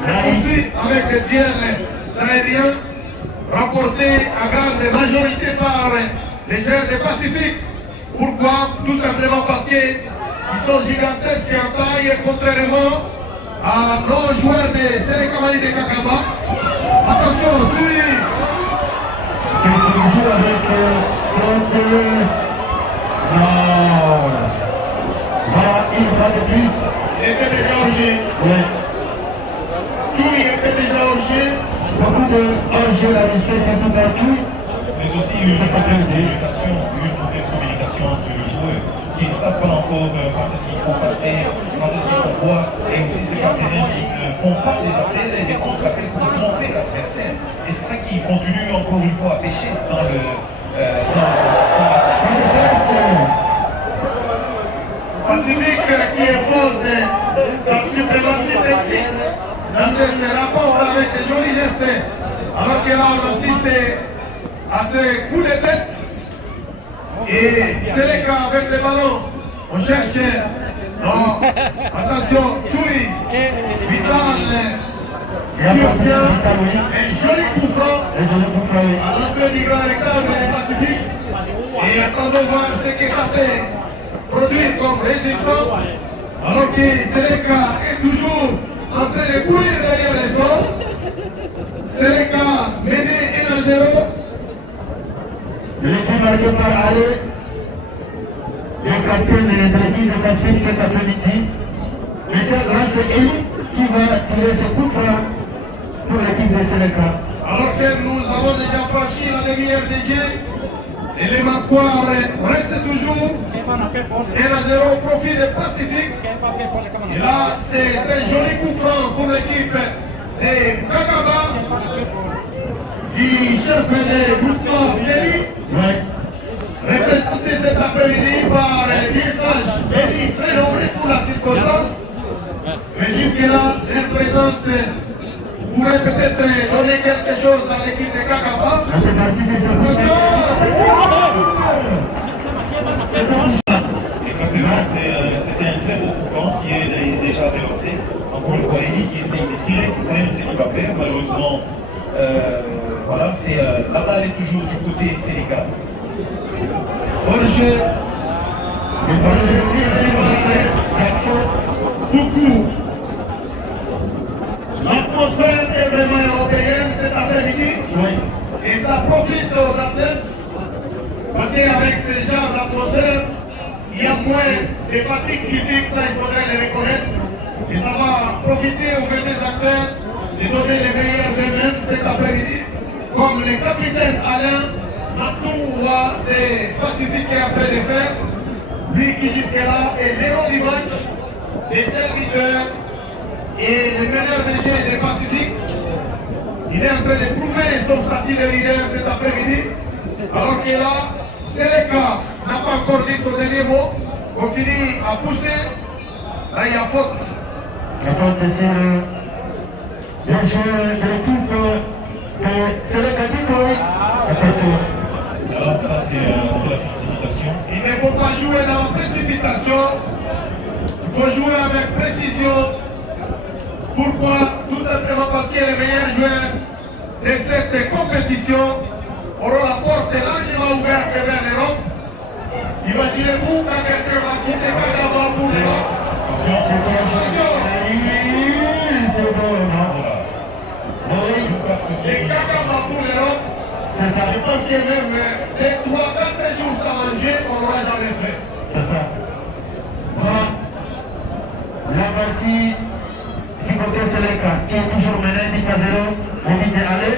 se poursuivent avec le tir sahéliens remporté à grande majorité par les joueurs du Pacifique. Pourquoi? Tout simplement parce qu'ils sont gigantesques en taille, contrairement à nos joueurs de Sélé Cavalier de Kakaba. Attention, Touy! Qu'est-ce qu'il joue avec non. Voilà, il va de plus. Il était déjà au jeu. Oui. Touy était déjà au jeu. Beaucoup de hors-jeu à rester, surtout par Touy. Mais aussi une mauvaise communication entre les joueurs qui ne savent pas encore quand est-ce qu'il faut passer, quand est-ce qu'il faut voir, et aussi ces partenaires qui ne font pas des appels et des contre-appels pour tromper l'adversaire. Et c'est ça qui continue encore une fois à pêcher dans le Pacifique qui impose sa suprématie technique dans ce rapport avec des jolis gestes, alors que là on assiste à ces coups de tête. Et c'est le cas avec les ballons. On cherche. Non, attention, Touy, Vital, qui obtient un joli coup franc à l'entrée du grand rectangle du Pacifique. Et attendons voir ce que ça fait produire comme résultat. Alors que Séléka est toujours en train de courir derrière les autres. Séléka mené 1-0. Le but marqué par Ale, le capitaine de l'équipe de Pacifique cet après-midi. Mais c'est grâce à lui qui va tirer ce coup franc pour l'équipe de Séléka. Alors que nous avons déjà franchi la demi-RDG, et les Macois restent toujours 1-0 au profit des Pacifiques. Et là, c'est un joli coup franc pour l'équipe des Kakaba, du chef des groupements Kelly, représenté cet après-midi par les sages Kelly, très nombreux pour la circonstance. Mais jusque-là, leur présence pourrait peut-être donner quelque chose à l'équipe de Kakaba. Exactement, c'était un très beau coup franc qui est déjà relancé. Encore une fois, Eli qui essaye de tirer, même ce qu'il va faire. Malheureusement, voilà, la balle est toujours du côté sénégal. Beaucoup. L'atmosphère est vraiment européenne cet après-midi. Et ça profite aux athlètes. Parce qu'avec ce genre d'atmosphère, il y a moins de fatigue physique, ça il faudrait le reconnaître. Et ça va profiter aux des acteurs de donner les meilleurs d'eux-mêmes cet après-midi. Comme le capitaine Alain Matoua des Pacifiques est en train de faire. Lui qui jusque-là est l'héros du match, les serviteurs et le meneur de jeu des Pacifiques. Il est en train de prouver son statut de leader cet après-midi. Alors que là, Seleka n'a pas encore dit son dernier mot, continue à pousser. Là, il y a faute. La faute sur le joueur de l'équipe de Seleka Tikoui. Attention. Alors ça, c'est la précipitation. Il ne faut pas jouer dans la précipitation. Il faut jouer avec précision. Pourquoi? Tout simplement parce que les meilleurs joueurs de cette compétition auront la porte largement ouverte vers l'Europe. Imaginez-vous quand quelqu'un va quitter Kakaba pour l'Europe. C'est bon, non? Oui. Et Kakaba pour l'Europe, je pense que même 3-4 jours sans manger, on n'aura jamais fait. C'est ça. Voilà. La partie du côté Seleka qui est toujours menée 10-0. On dit d'aller.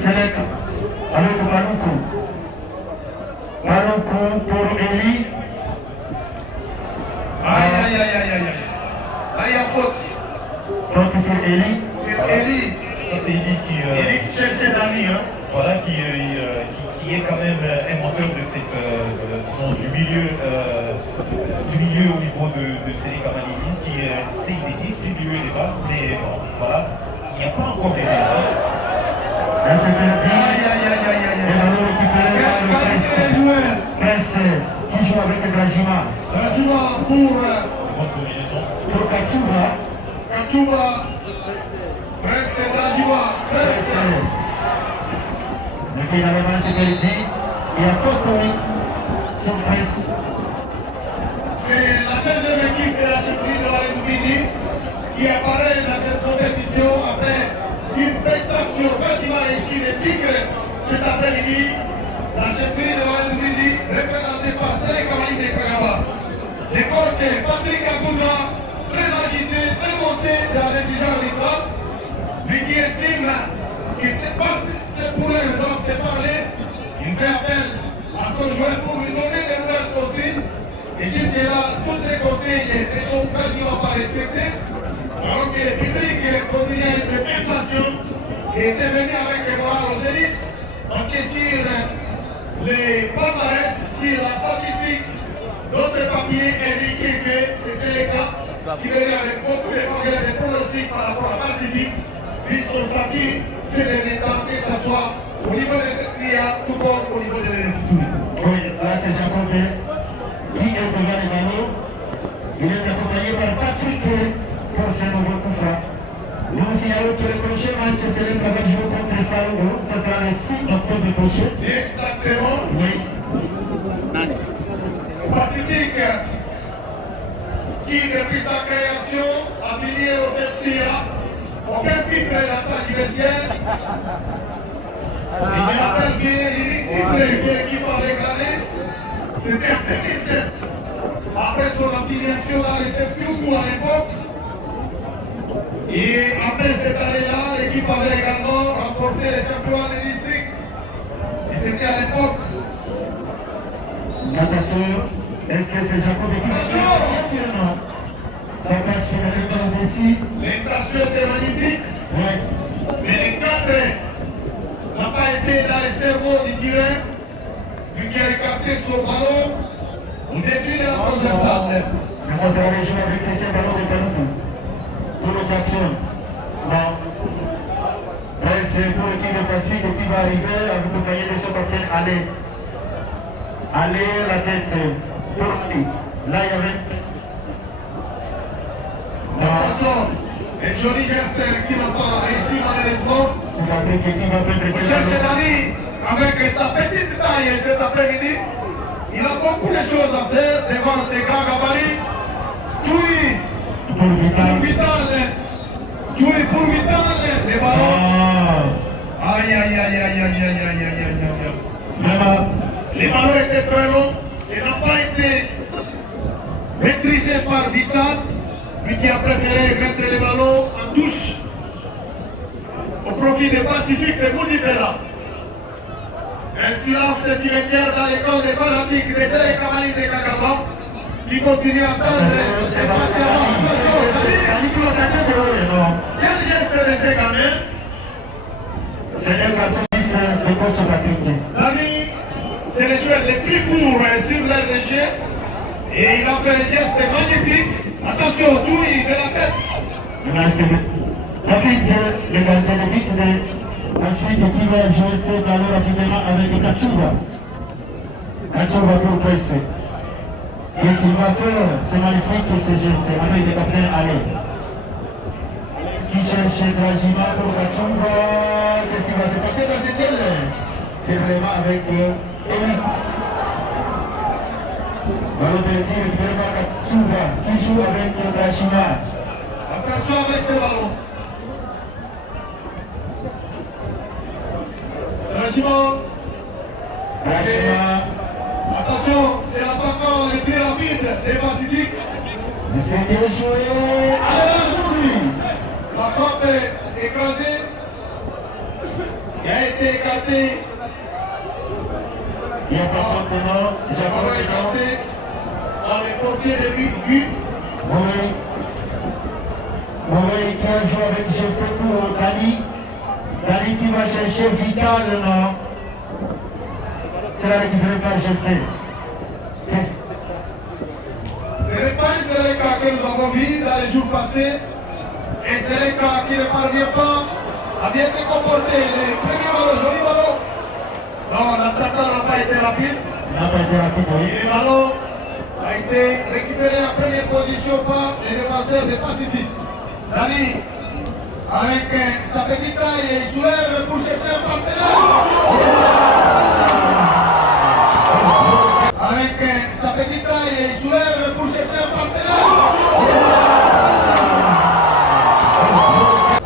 Seleka avec Maloukou. Maloukou pour Eli. Aïe aïe aïe aïe aïe. Là il y a faute. Donc c'est sur Eli. C'est Eli. Ça, c'est Eli qui cherche ses amis. Hein. Voilà, qui est quand même un moteur de cette, du milieu au niveau de Seleka Malini, qui essaye de distribuer les balles, mais bon, voilà, il n'y a pas encore de réussite. Là c'est perdu. Aïe aïe aïe aïe aïe Et aïe. alors récupéré par le Presse. Presse qui joue avec Grajima. Grajima pour Bonne combinaison. Pour Kachouba. Kachouba. Presse Grajima. Presse. Mais finalement c'est perdu. Il y a Kotoui sur Presse. C'est la deuxième équipe de la chefferie de Walendoubidi qui apparaît dans cette compétition après une prestation quasiment réussie des Tigres cet après-midi. La chefferie de Walendoubidi représentée par Seleka Malini de Kakaba. Le coach Patrick Akoudra, très agité, très monté dans la décision arbitrale, lui qui estime que c'est pour eux, donc c'est parler, il fait appel à son joueur pour lui donner des nouvelles consignes. Et jusque-là, toutes ces consignes ne sont quasiment pas respectées, alors que le public continue à être impatient et était venu avec le moral aux élites, parce que sur les palmarès, sur la statistique, d'autres papiers indiquent que c'est Seleka qui venait avec beaucoup de pronostics par rapport à Pacifique, vu son statut, c'est le temps que ce soit au niveau de cette LIA, tout comme au niveau de l'Électricité. Oui, là c'est Jacob qui est devant les ballons. Il est accompagné par Patrick pour ce nouveau coup franc. Nous signalons que le prochain match Seleka va jouer contre Saogo. Ça sera le 6 octobre prochain. Exactement. Oui. Pacifique, qui depuis sa création a fini au FPA, aucun titre dans la salle universitaire. Et je rappelle que l'unique titre que l'équipe a déclaré, c'était en 2007. Après son affiliation à l'SFPU à l'époque. Et après cette année-là, l'équipe avait également remporté les championnats des districts. Et c'était à l'époque. Attention, est-ce que c'est Jacob qui va ça passe sur le temps d'ici. L'intention était magnifique. Ouais. Mais le cadre n'a pas été dans le cerveau du tireur. Lui qui a écarté son ballon au-dessus de la transversale. Mais ça sera les joueurs avec les ballons de Taloukou. Pour le Jackson. Non. C'est pour l'équipe de Pacifique qui va arriver accompagné de son capitaine Allez. Allez, la tête. Pour lui. Là, il y avait. Attention, un joli geste qui n'a pas réussi malheureusement. C'est Patrick qui va prendre On cherche Dani avec sa petite taille cet après-midi. Il a beaucoup de choses à faire devant ses grands gabarits. Tchoui pour Vital. Tchoui pour Vital. Les ballons. Aïe, aïe, aïe, aïe, aïe, aïe, aïe, aïe, aïe, aïe. Les ballons étaient très longs. Il n'a pas été maîtrisé par Vital. Lui qui a préféré mettre les ballons en touche au profit des Pacifiques de Moudibera. Un silence de cimetière dans l'école des fanatiques des Sélé Kamali de Kagaba qui continue à attendre ses patiemment. Quel geste de ces gamins? C'est un garçon de coach Patrick. Dani, c'est le joueur le plus court sur l'air de jeu et il a fait un geste magnifique. Attention, Tchoui de la tête. Merci. Rapide, l'égalité de vite, mais ensuite qui va jouer ce ballon rapidement avec Kachouva. Kachouva pour presser. Qu'est-ce qu'il va faire? C'est magnifique ce geste avec le capitaine Allez. Qui cherche Dragima pour Kachouva. Qu'est-ce qui va se passer dans cette aile? Et vraiment avec Eric. Ballon perdu, récupéré par Kachouva qui joue avec Dragima. Attention avec ce ballon. Régiment. Attention, c'est l'attaquant le plus rapide des Pacifiques. C'est bien joué. La frappe est écrasée. Il a été écarté. Il n'y a pas maintenant. Ballon écarté par les portiers de but. Mauvais qui a joué avec Chef pour Dani. Dani qui va chercher Vital, non? C'est là récupéré par Chef. Ce n'est pas un Séléka que nous avons vu dans les jours passés. Un Séléka qui ne parvient pas à bien se comporter. Les premiers ballons, joli ballon. Non, l'attaquant n'a pas été rapide. N'a pas été rapide, oui. Et le ballon a été récupéré en première position par les défenseurs des Pacifiques. Dani, avec sa petite taille, il soulève pour chercher un partenaire. Avec sa petite taille, il soulève pour chercher un partenaire.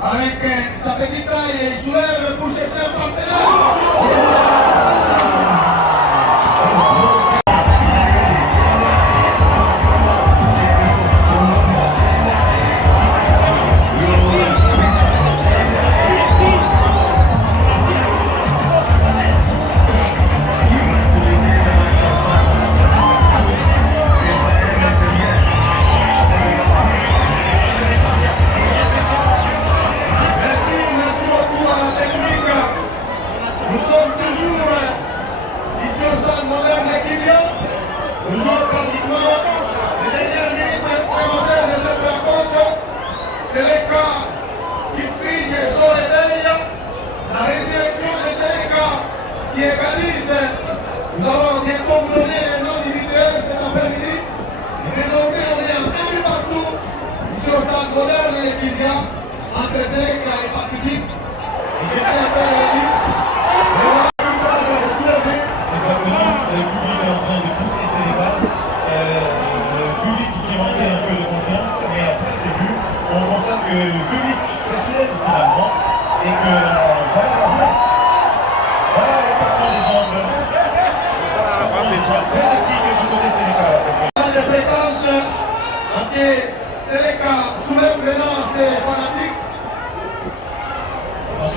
Avec sa petite taille, il soulève pour chercher un partenaire.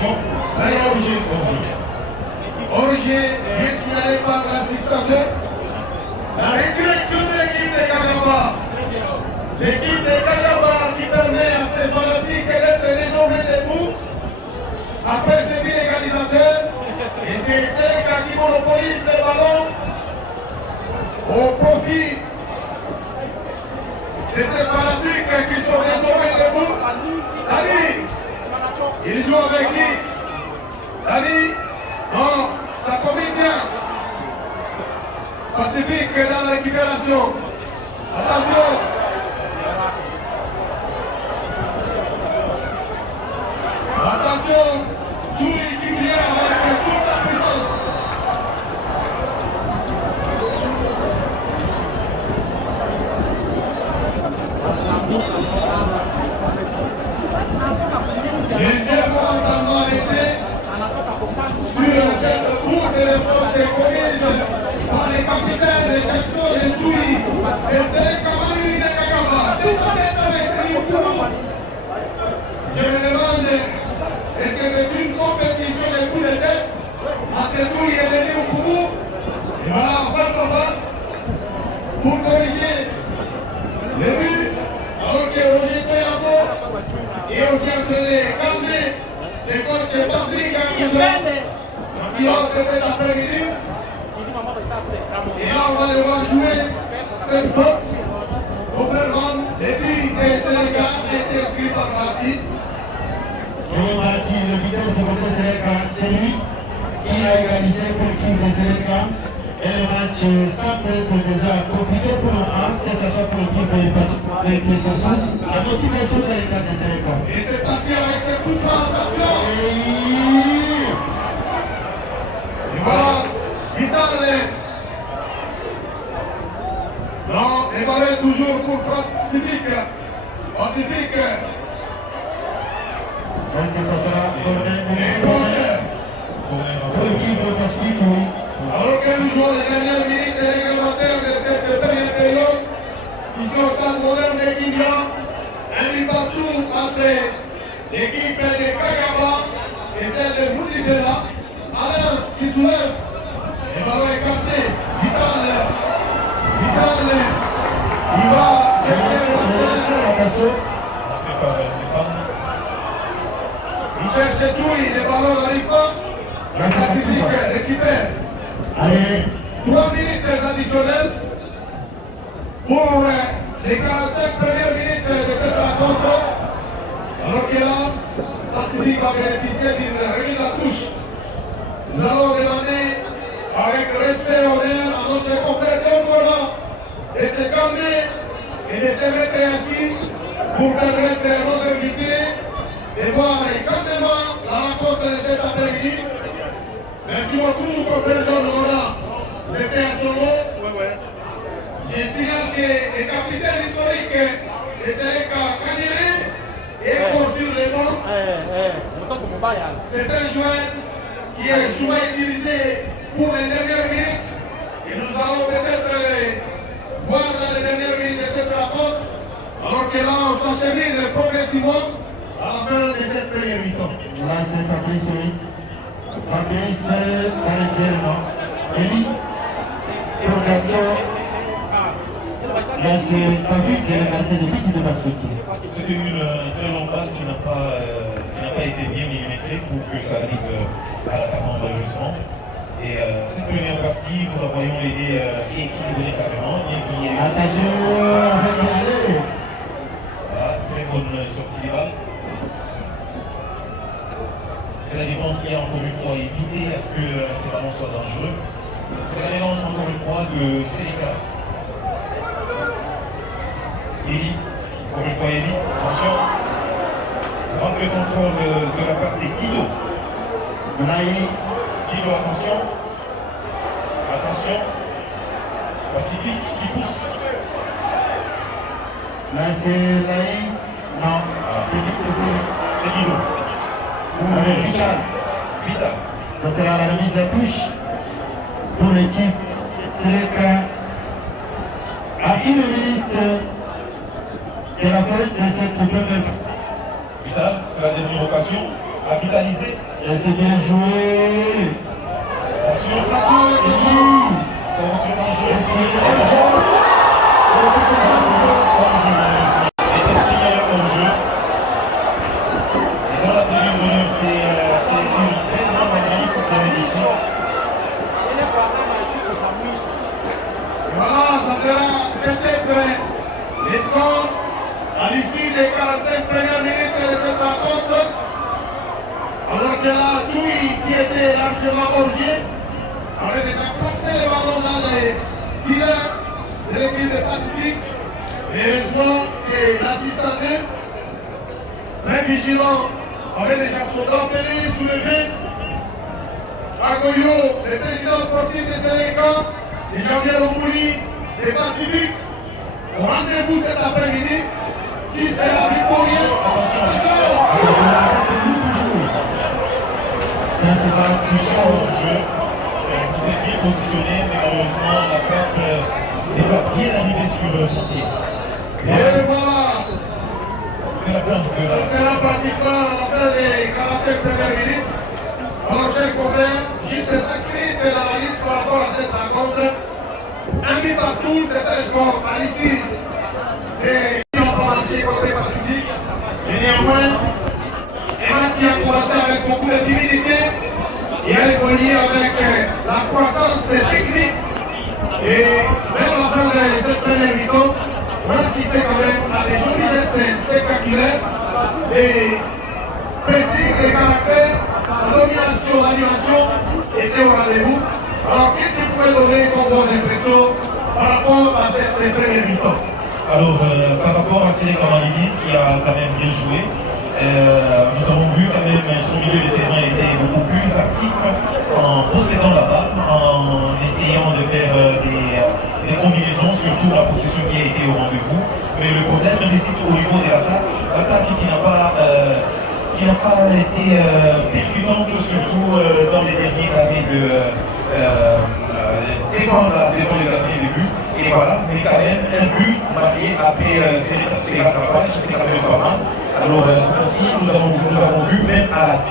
attention, là il y a Origé. Origé est signalé par l'assistant. La résurrection de l'équipe de Kagaba. L'équipe de Kagaba qui permet à ces fanatiques d'être désormais debout après ce but égalisateur. Et c'est Seleka qui monopolise le ballon au profit de ces fanatiques qui sont désormais debout. Dani, il joue avec qui? Dani, non, ça combine bien. Pacifique dans la récupération. Attention. Attention. Tout qui vient avec toute sa puissance. Légèrement entendement arrêté sur cette boucle de faute commise par les capitaines de Jackson et Toui et c'est Kamali de Kakaba. Tout à fait avec Ryukuru. Je me demande, est-ce que c'est une compétition de coups de tête entre Toui et Ryukuru? Et voilà, face à face pour corriger le but, alors que Roger Théamo est aussi en train de calmer les coachs de Patrick Akoudra qui offre cet après-midi. Et là, on va devoir jouer cette faute au présent depuis que Seleka a été inscrit par Marty. Marty, le buteur du côté Seleka, c'est lui qui a égalisé pour l'équipe de Seleka. Et le match semble être déjà compliqué pour le moment, que ce soit pour l'équipe de surtout la motivation de l'équipe de Seleka. Et c'est parti avec ses coups de frein, attention! Et voilà, Vitale. Non, les ballons toujours pour Pacifique. Pacifique. Est-ce que ça sera Et corner. pour l'équipe de Pacifique, oui. Alors que nous jouons les dernières minutes réglementaires de cette première période, ici au stade moderne de Guinea, un but partout entre l'équipe de Kagaba et celle de Moutibela. Alain qui soulève, le ballon écarté, Vital, il va chercher le ballon. Il cherche tout, le ballon n'arrive pas. La Pacifique récupère. Allez. 3 minutes additionnelles pour les 45 premières minutes de cette rencontre. Alors que là, Pacifique va bénéficier d'une remise à touche. Nous allons demander avec respect et honneur à notre confrère Théophora de se calmer et de se mettre ainsi pour permettre à nos invités de voir calmement la rencontre de cet après-midi. Merci beaucoup, confrère Jean Laurent. Vous êtes à son mot. Je signale que le capitaine historique de Seleka Kanyere est encore sur les bancs. C'est un joueur qui est souvent utilisé pour les dernières minutes. Et nous allons peut-être voir dans les dernières minutes de cette rencontre. Alors que là, on s'achemine progressivement à la fin de cette première mi-temps. Là, c'est Fabrice, oui. Fabrice Valentin, Eli, pour Jackson. Là, c'est Fabrice qui a gardé le but de Pacifique. C'était une très longue balle qui n'a pas été bien millimétrée pour que ça arrive à l'attaquant malheureusement. Et cette première partie, nous la voyons équilibrée carrément. Attention, allez. Voilà, très bonne sortie des balles. C'est la défense qui a encore une fois évité à ce que ces ballons soient dangereux. C'est la relance encore une fois de Seleka. Eli, encore une fois Eli, attention. Manque de contrôle de la part des Guido. Guido, attention. Attention. Pacifique qui pousse. Là, c'est Laï. Non, c'est Guido. C'est Guido. Avec Vital. Vital. Ça sera la remise à touche pour l'équipe Seleka. À 1 minute de la fin de cette première Vital, c'est la dernière occasion à vitaliser. Et c'est bien joué. Attention, contre danger. Il était signalé comme jeu. Et dans la tribune d'honneur, c'est une très grande ambiance cette semaine ici. Voilà, ça sera peut-être les scores à l'issue des 45 premières minutes de cette rencontre. Alors que la Tchoui, qui était largement orgiée, avait déjà placé le ballon dans les filets de l'équipe de Pacifique. Et heureusement que l'assistant, très vigilant, avait déjà son drapeau soulevé. Agoyo, le président sportif de Sénégal, et Jean-Pierre Ombouli des Pacifiques, au rendez-vous cet après-midi, qui sera victorieux. Au jeu, vous êtes bien positionné, mais malheureusement la frappe n'est pas bien arrivée sur son pied. Et voilà, C'est la fin de ce sera pratiquement la fin des 45 premières minutes. Alors, chers confrères, juste 5 minutes de l'analyse par rapport à cette rencontre. Un but partout, c'était le score à l'issue des qui n'ont pas marché contre les Pacifiques. Mais néanmoins, Emma qui a commencé avec beaucoup de timidité et a évolué avec la croissance technique. Et même à la fin de cette première mi-temps, on assistait quand même à des jolis gestes spectaculaires, des pressings, des caractères, la domination, l'animation était au rendez-vous. Alors, qu'est-ce que vous pouvez donner comme vos impressions par rapport à cette première mi-temps? Alors, par rapport à Sénégal Kamalidi, qui a quand même bien joué, nous avons vu quand même son milieu de terrain était beaucoup plus actif en possédant la balle, en essayant de faire des combinaisons, surtout la possession qui a été au rendez-vous. Mais le problème réside au niveau de l'attaque. L'attaque qui n'a pas été percutante, surtout dans les derniers carrés devant les derniers débuts. Et voilà, mais quand même, un but marié après ses rattrapages, c'est quand même pas mal. Alors, ainsi, nous avons vu même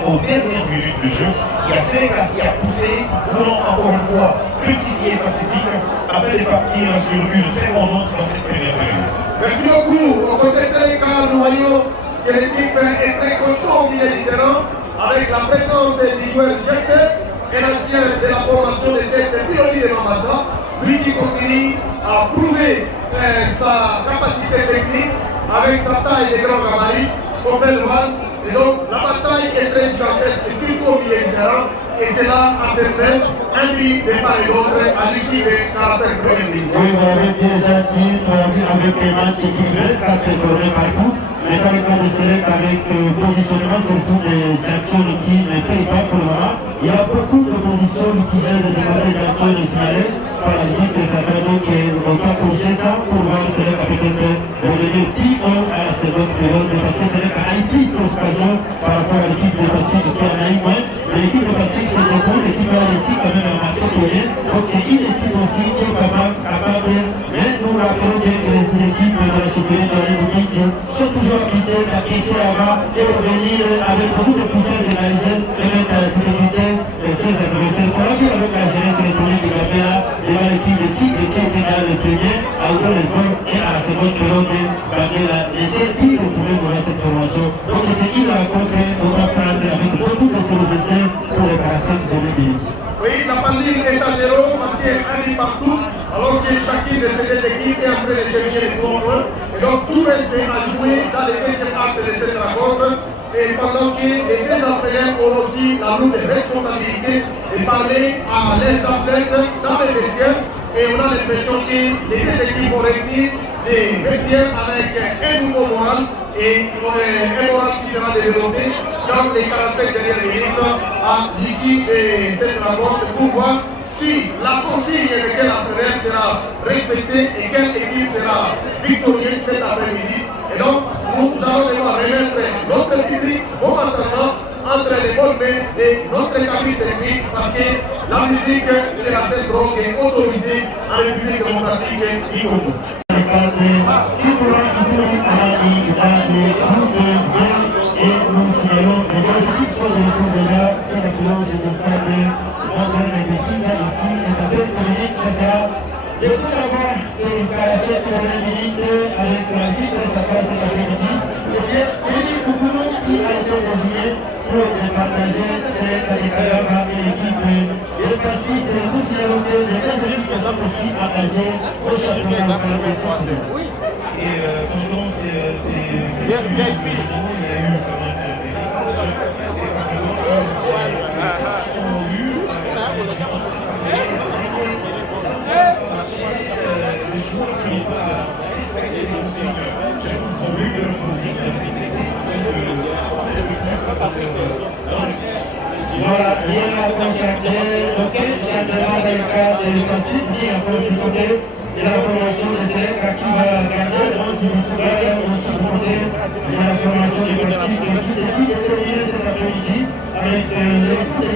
aux dernières minutes de jeu, il y a Sénégal qui a poussé, voulant encore une fois crucifier Pacifique afin de partir sur une très bonne note dans cette première période. Merci beaucoup. Au côté Sénégal, nous voyons que l'équipe est très costaud au milieu du terrain, avec la présence du joueur Jacques, un ancien de la formation de CS Piloni de Mambasa, lui qui continue à prouver sa capacité technique avec sa taille de grand gabarit, comme le mal. Et donc la bataille est très gigantesque, surtout au milieu du terrain, et cela a fait naître un but de part et d'autre à l'issue des 45 premières minutes. Oui, vous avez déjà dit, avec les matchs équilibrés, 4 corners partout. Mais dans le cas de Select, avec positionnement surtout des Jackson qui ne payent pas pour le moment, il y a beaucoup de positions litigieuses de côté Jackson et signalées par la suite de Sabado qui n'ont pas corrigé ça pour voir Select a peut-être revenir plus haut à la seconde période parce que Select a une piste d'occasion par rapport à l'équipe de Pacifique qui en a eu moins. Mais l'équipe de Pacifique c'est beaucoup, l'équipe a réussi quand même à marquer pour rien. Donc c'est une équipe aussi qui est capable, mais nous rappelons bien que les équipes de la Supérieure de la République sont toujours habituées d'encaisser là-bas et revenir avec beaucoup de puissance réalisée et mettre à la difficulté ses adversaires. On a vu avec la jeunesse électronique de Gambela, devant l'équipe de Tigre qui était dans le premier, à ouvrir les secondes et à la seconde période, Gambela essaie d'y retrouver dans cette formation. Donc c'est une rencontre qu'on va prendre avec beaucoup de sérieuxité pour les 45 dernières minutes. Oui, la pandémie est à zéro parce qu'il y a un but partout, alors que chacune de ces deux équipes est en train de chercher les 3 points. Et donc tout reste à jouer dans les deuxième acte de cette rencontre. Et pendant que les deux entraîneurs ont aussi la lourde responsabilité de parler à leurs athlètes dans les vestiaires. Et on a l'impression que les deux équipes ont réuni des vestiaires avec un nouveau moral et un moral qui sera développé dans les 45 dernières minutes à l'issue de cette rencontre pour voir si la consigne de quel entraîneur sera respectée et quelle équipe sera victorieuse cet après-midi. Et donc, nous allons devoir remettre notre public au maintenant entre les bonnes mains de notre cabine technique parce que la musique, c'est la seule drogue qui est autorisée en République démocratique du Congo. Et de l'Économie, c'est la close du stade Robert Mézéquita ici, et à 2 minutes, ça sera de tout d'abord à cette minute avec la vie de sa place cet après-midi. C'était Elie Koukoulou qui a été désigné pour partager cette carrière avec l'équipe de Pacifique. Nous signalons que les deux équipes sont aussi engagées au championnat de centre. Et pendant ces il y a eu quand même des matchs et parmi d'autres qui ont eu les joueurs qui n'ont pas respecté les consignes, je pense qu'on a eu leurs consignes respectées, dans le match. Voilà, rien à consacrer, ok, changement dans le cas de Pacifique, ni à cause du côté de la formation de Selec qui va garder le rôle du Portugal, aussi du côté de la formation de Pacifique qui s'est dit déterminé cet après-midi avec tous les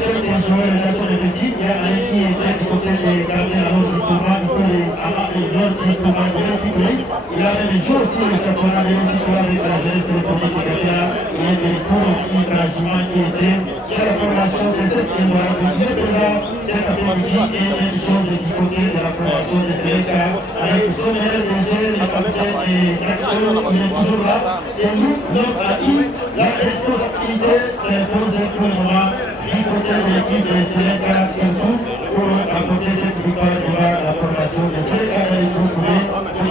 joueurs de la Nation de Belgique. Il y a un qui était du côté des gardiens à l'ordre du tournoi, du côté du tournoi de l'intitulé. Il a même joué aussi le championnat de l'intitulé avec la jeunesse électronique de Gabriel. Il y a des cours d'encouragement qui étaient sur la formation de ce Sénégal. Il est présent cet après-midi et même chose du côté de la formation de Sénégal. Avec son élève de jeu, le capitaine Jackson, il est toujours là. C'est nous, notre ami, la responsabilité s'impose pour le moment du côté de l'équipe de Sénégal, surtout pour apporter cette victoire devant la formation de Sénégal et pour que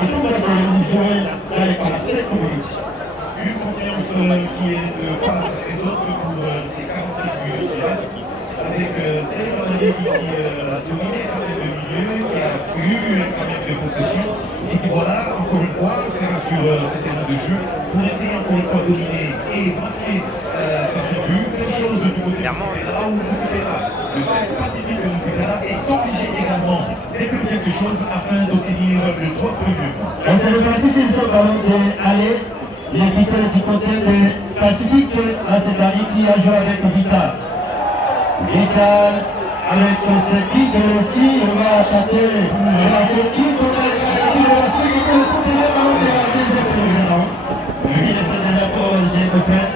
tout va se jouer dans les 45 minutes. Une confiance qui est de part et d'autre pour ces 45 minutes qui restent, avec Sénégal qui dominait quand même le milieu, qui a eu quand même de possession, et qui voilà, encore une fois, sera sur ce terrain de jeu pour essayer encore une fois de dominer et marquer certains buts. Même chose du côté de Moussipéla, où Moussipéla, le 16 Pacifique de Moussipéla, est obligé également d'écrire quelque chose afin d'obtenir le 3 premiers points. On s'est réparti sur ce ballon d'aller. Les Vital du côté de Pacifique, là c'est Dani qui a joué avec Vital. Vital avec ce kick aussi, il va attaquer. Ce kick, on a le tout premier ballon de la deuxième préférence. Il était déjà corrigé de fait.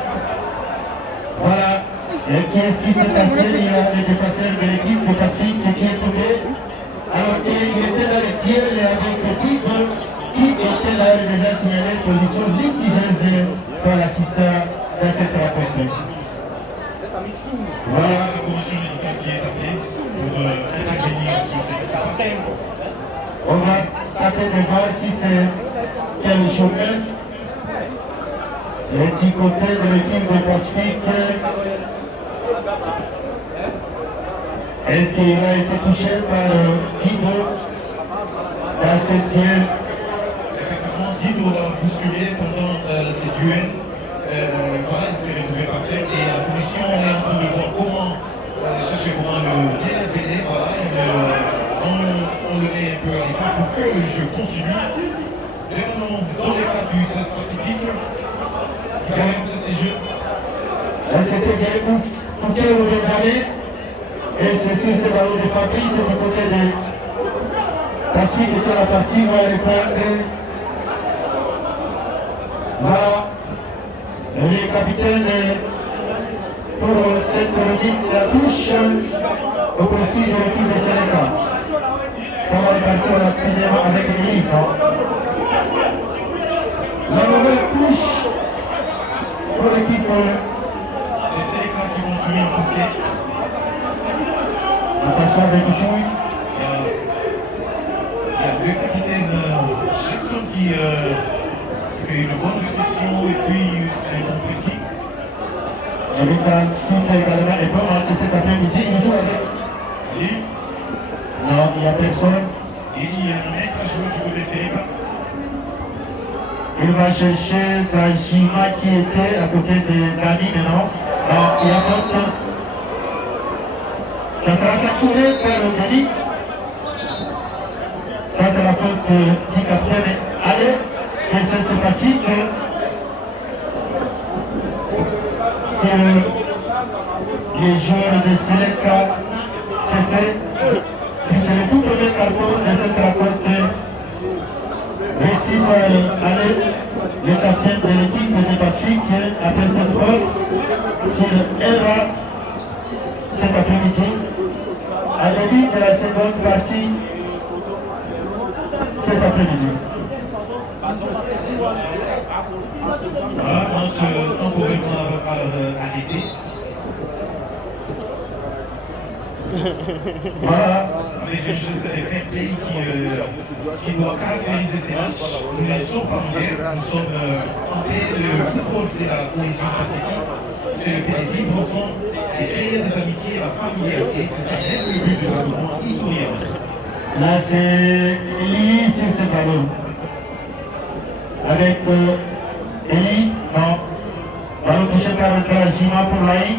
Voilà. Et qu'est-ce qui s'est passé? Il y a le dépasseur de l'équipe de Pacifique qui est tombé. Alors qu'il était dans le tir et avec le titre. Qui était là déjà signalé position litigeuse par l'assistant dans cette rencontre. Voilà la commission médicale qui est appelée pour intervenir sur cette espace. On va tenter de voir si c'est quel chauffeur. Le petit côté de l'équipe de Pacifique. Est-ce qu'il a été touché par Tito dans ce tir? Guido l'a bousculé pendant ces duels. Voilà, il s'est retrouvé par terre et la commission est en train de voir comment chercher comment le révéler. Voilà, on le met un peu à l'écart pour que le jeu continue. Et maintenant, dans les cas du 16 Pacifique, qui va lancer ses jeux. C'était bien coupé au Benjamin. Et c'est sur ce ballon de Fabrice, c'est du côté de Pacifique était la partie, on va répondre. Voilà, le capitaine pour cette remise de la touche au profit de l'équipe de Sénégal. Ça va repartir rapidement avec les livres. La nouvelle touche pour l'équipe les Sénégal qui vont tuer en foncier. Attention avec le touille. Il y a le capitaine Jackson qui fait une bonne réception et puis un bon pressing. Javita qui également est bon match cet après-midi. Il joue avec. Et Non, il n'y a personne. il y a un mec qui joue du côté Sénégal. Il va chercher Daishima qui était à côté de Dani maintenant. Non, il y a faute. Ça sera sanctionné par le Dani. Ça c'est la faute du capitaine. Allez, et ça c'est Pacifique. C'est les joueurs de Sénégal. C'est fait. C'est le tout premier carton de cette rencontre. Réussi par aller le capitaine de l'équipe de Pacifique après cette faute sur Eva. après-midi, à début de la seconde partie cet après-midi. Voilà, donc temporairement arrêté. Voilà. Avec le geste de fair play qui doit caractériser ces matchs. Nous ne sommes pas en guerre, nous sommes en paix. Le football, c'est la cohésion pacifique, c'est le fait de vivre ensemble et créer des amitiés, la familiarité. C'est ça même le but de ce mouvement ivoirien. Là, c'est Eli sur ce ballon. Avec Eli, non. Ballon touché par le Karajima pour Laï.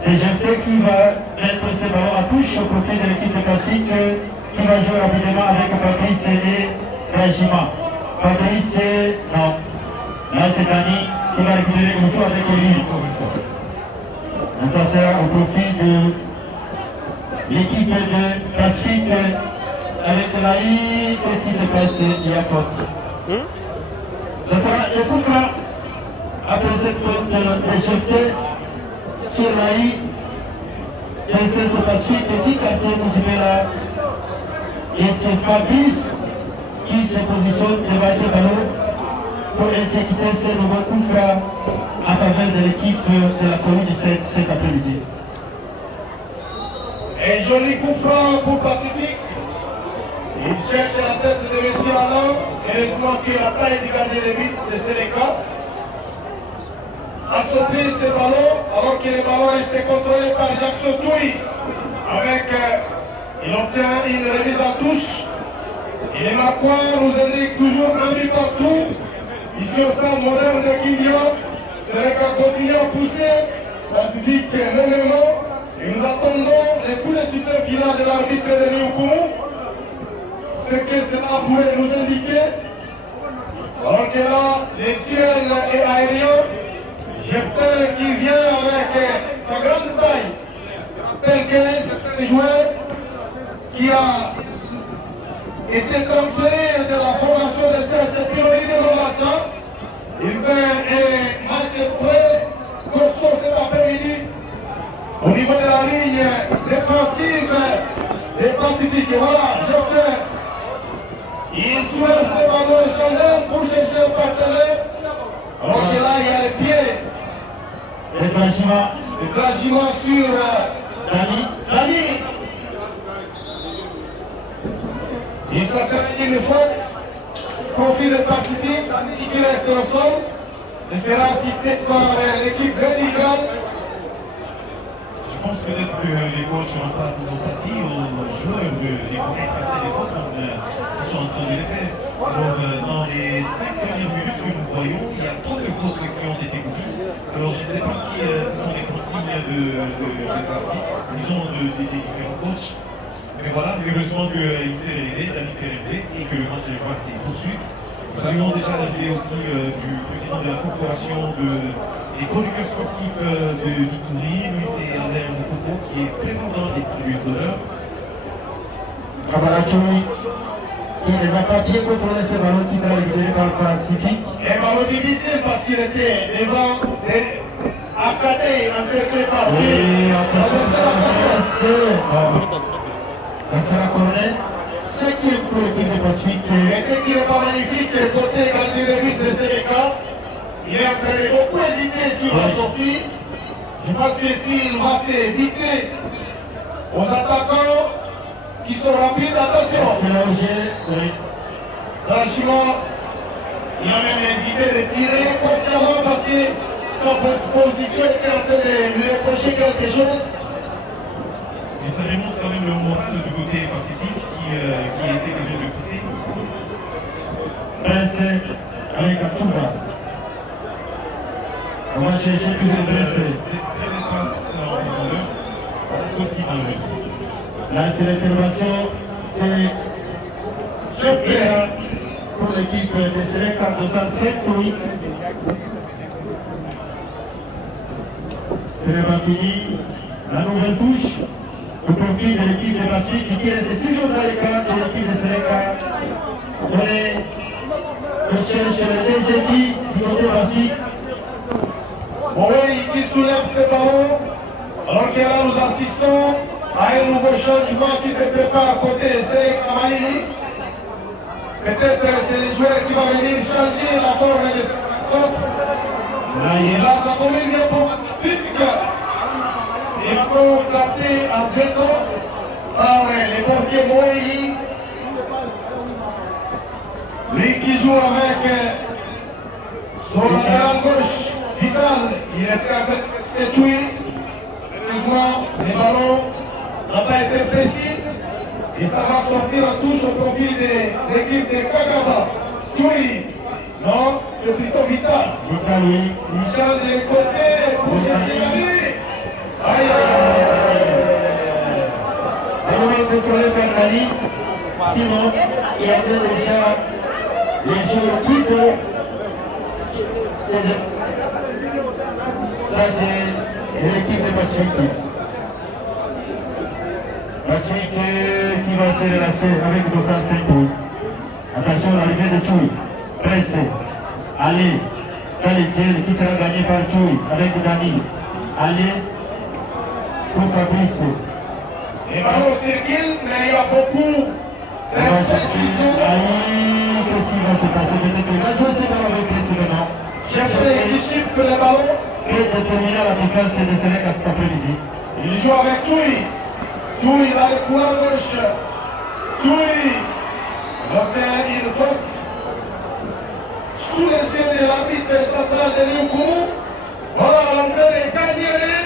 C'est Jefté qui va mettre ce ballon à touche au profit de l'équipe de Pacifique qui va jouer rapidement avec Fabrice et Rajima. Fabrice, non. Là, c'est Dani qui va récupérer le tour avec Eli. Encore une fois. Et ça sera au profit de l'équipe de Pacifique avec Laï. Qu'est-ce qui se passe? Il y a faute. Ça sera le coup franc après cette faute de Jefté sur Laï. C'est ce Pacifique, petit quartier Moutibela. Et c'est Fabrice qui se positionne devant ce ballon pour exécuter ce nouveau coup franc en faveur de l'équipe de la commune cet après-midi. Un joli coup franc pour Pacifique. Il cherche la tête de M. Alain. Heureusement qu'il n'a pas été gardé les buts de Sénégal. A sauté ce ballon alors que le ballon restait contrôlé par Jackson Toui. Il obtient une remise en touche. Et les Macois nous indiquent toujours un but partout. Ici au stade moderne de Guignan, Sénégal continue à pousser. Pacifique nommément. Et nous attendons les coups de sifflet final de l'arbitre de Nioukoumou. Ce que cela pourrait nous indiquer. Alors que là, les duels et aériens. Jefté qui vient avec sa grande taille. Rappelle que c'est un joueur qui a été transféré de la formation de CSP de Romassin. Il fait un match très costaud cet après-midi. Au niveau de la ligne défensive des Pacifiques. Et voilà, Jefté. Il soulève ce ballon de chandelle pour chercher un partenaire. Alors que là, il y a les pieds. Le Gragima sur Dani. Et ça serait une faute. Profit de Pacifique qui reste au sol. Et sera assisté par l'équipe médicale. Je pense peut-être que les coachs n'ont pas dit aux joueurs de commettre assez de fautes comme ils sont en train de le faire. Alors, dans les 5 premières minutes que nous voyons, il y a trop de fautes qui ont été commises. Alors, je ne sais pas si ce sont les consignes des arbitres, disons des différents coachs. Mais voilà, heureusement qu'il s'est relevé, Dani s'est relevé et que le match va se poursuivre. Nous saluons déjà l'arrivée aussi du président de la corporation des chroniqueurs sportifs de Nikouri, lui c'est Alain Moukoko qui est présent dans les tribunes d'honneur. Kabaratoui qui ne va pas bien contrôler ce ballon qui sera récupéré par le Pacifique. Un ballon difficile parce qu'il était devant, accaté, encerclé par Oui, ça sera corner. Cinquième pour l'équipe de Pacifique. Mais ce qui n'est pas magnifique, côté gardien de but de Sénégal, il est en train de beaucoup hésiter sur la sortie. Je pense que s'il va s'éviter aux attaquants qui sont rapides, attention. Franchement, il a même hésité de tirer consciemment parce que sa position était en train de lui reprocher quelque chose. Et ça démontre quand même le moral du côté pacifique qui essaie quand même de pousser. Blessé avec Atouba. On va chercher tous les blessés. Très belle passe en profondeur, sortie dans le jeu. Là, c'est l'intervention de Jefté pour l'équipe de Sénégal 205 oui. C'est le fini. La nouvelle touche au profit de l'équipe de Pacifique qui reste toujours dans les cas de l'équipe de Sénégal. On cherche le deuxième du côté Pacifique. Oui, qui soulève ce ballon. Alors que là, nous assistons à un nouveau changement qui se prépare à côté de Selek Amalili. Peut-être que c'est le joueur qui va venir changer la forme de cette rencontre. Et là, ça devient bien politique. Il faut garder en béton par les portiers Moïse. Lui qui joue avec son latéral gauche, Vital, il est en train de tuer. Heureusement, les ballons n'ont pas été précis. Et ça va sortir en touche au profit de l'équipe de Kagaba. Tui, non, c'est plutôt Vital. Vital, Il change de côté pour chercher la vie. Aïe, ballon contrôlé par Mali. Sinon, il y avait déjà les joueurs qui font. Ça, c'est l'équipe de Pacifique. Pacifique qui va se relancer avec Dossal 5 points. Attention à l'arrivée de Tchoui. Pressé. Allez. Kaletiel qui sera gagné par Tchoui avec Dani. Allez. Pour Fabrice. les ballons circulent, mais il y a beaucoup d'imprécisions. Qu'est-ce qui va se passer? Peut-être que la jouer ce ballon avec précisément. Chercher qui chippe le ballon. Et déterminer la défense de Selek cet après-midi. Il joue avec Tchoui. Tchoui dans le coin gauche. Tchoui. L'obtient une faute. Sous les yeux de l'arbitre central de Liukoumou. Voilà l'entrée de Kanyere.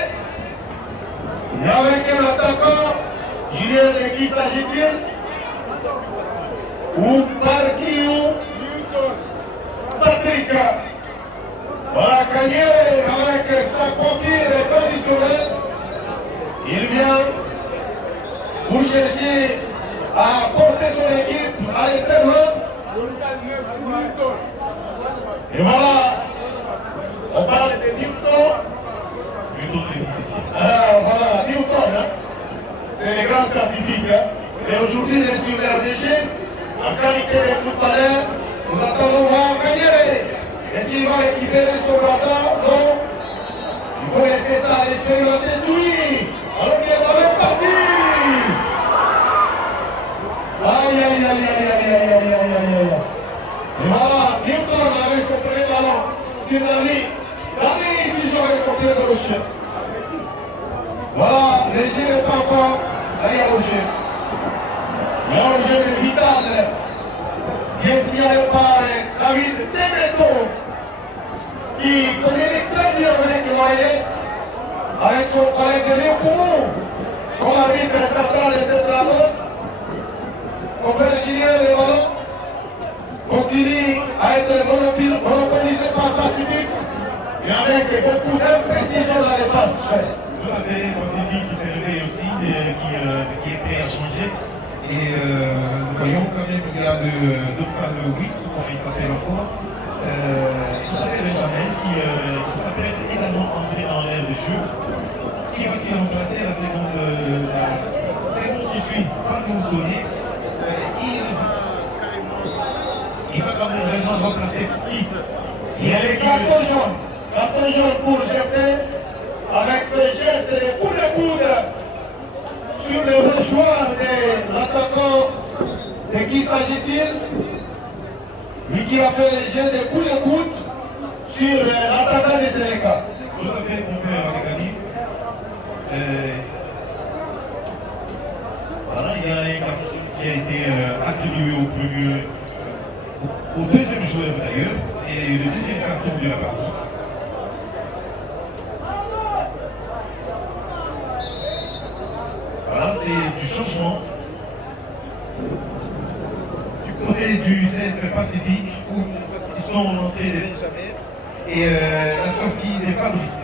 Et avec un attaquant, Julien, de qui s'agit-il? Ou par qui ou Patrick. Voilà Kanyere avec sa coiffure traditionnelle. Il vient pour chercher à porter son équipe à l'intérieur. Et voilà, on parle de Newton. Newton le dit ici. Voilà, Newton, hein. C'est les grands scientifiques. Hein. Et aujourd'hui, je suis RDG, en qualité de footballeur, nous attendons voir Kanyere. Est-ce qu'il va récupérer son brassard? Non. Il faut laisser ça à l'expérimenter. Oui. Alors qu'il est parti. Aïe, aïe, aïe, aïe, aïe, aïe, aïe, aïe, aïe. Et voilà, Newton avec son premier ballon sur Dani. Dani qui joue avec son pied gauche. Voilà, le jeu n'est pas encore. Là, il y a le jeu. Il y a le jeu de Vital. Bien signalé par David Temeto, qui communique très bien avec Moyette, avec son collègue de Liukoumou, comme arbitre central de cette rencontre. Confrère Julien, le ballon continue à être monopolisé par Pacifique, et avec beaucoup d'imprécision dans les passes. Tout à fait, Pacifique qui s'est réveillé aussi, qui est prêt à changer. Et nous voyons quand même qu'il y a le Dossal 8, comme il s'appelle encore. Il s'appelle Benjamin, qui s'appelle également entrer dans l'aire de jeu. Qui va-t-il remplacer la seconde qui suit? Va nous donner. Il va quand même vraiment remplacer Piste. Il y a les cartons jaunes. Carton jaune pour Germain, avec ses gestes de coups de coude sur le mouchoir de l'attaquant. De qui s'agit-il? Lui qui a fait le jeu de coups de coude sur l'attaquant de Seleka. Tout à fait, confrère avec Ali. Voilà, il y a un carton qui a été attribué au deuxième joueur d'ailleurs. C'est le deuxième carton de la partie. Voilà, c'est du changement du côté du CS Pacifique où ils sont en entrée de Benjamin et la sortie des Fabrice.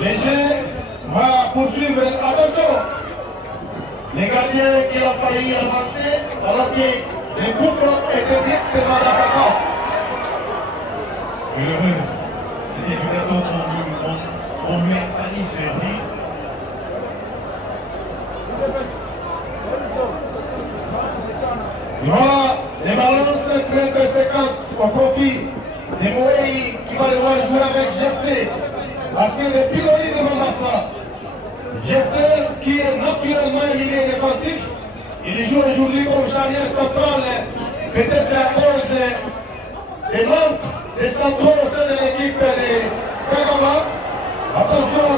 Les jeux va poursuivre. Attention, les gardiens qui ont failli avancer alors que les coups étaient directement dans sa part. Heureux, c'était du gâteau qu'on lui a failli servir. Voilà, les balances très conséquentes au profit des Moïse qui va devoir jouer avec GFT. Ancien de Pilori de Mambassa. GFT qui est naturellement un milieu défensif. Il joue aujourd'hui comme charnière centrale, peut-être à cause des manques des centraux au sein de l'équipe de Kagama. Attention.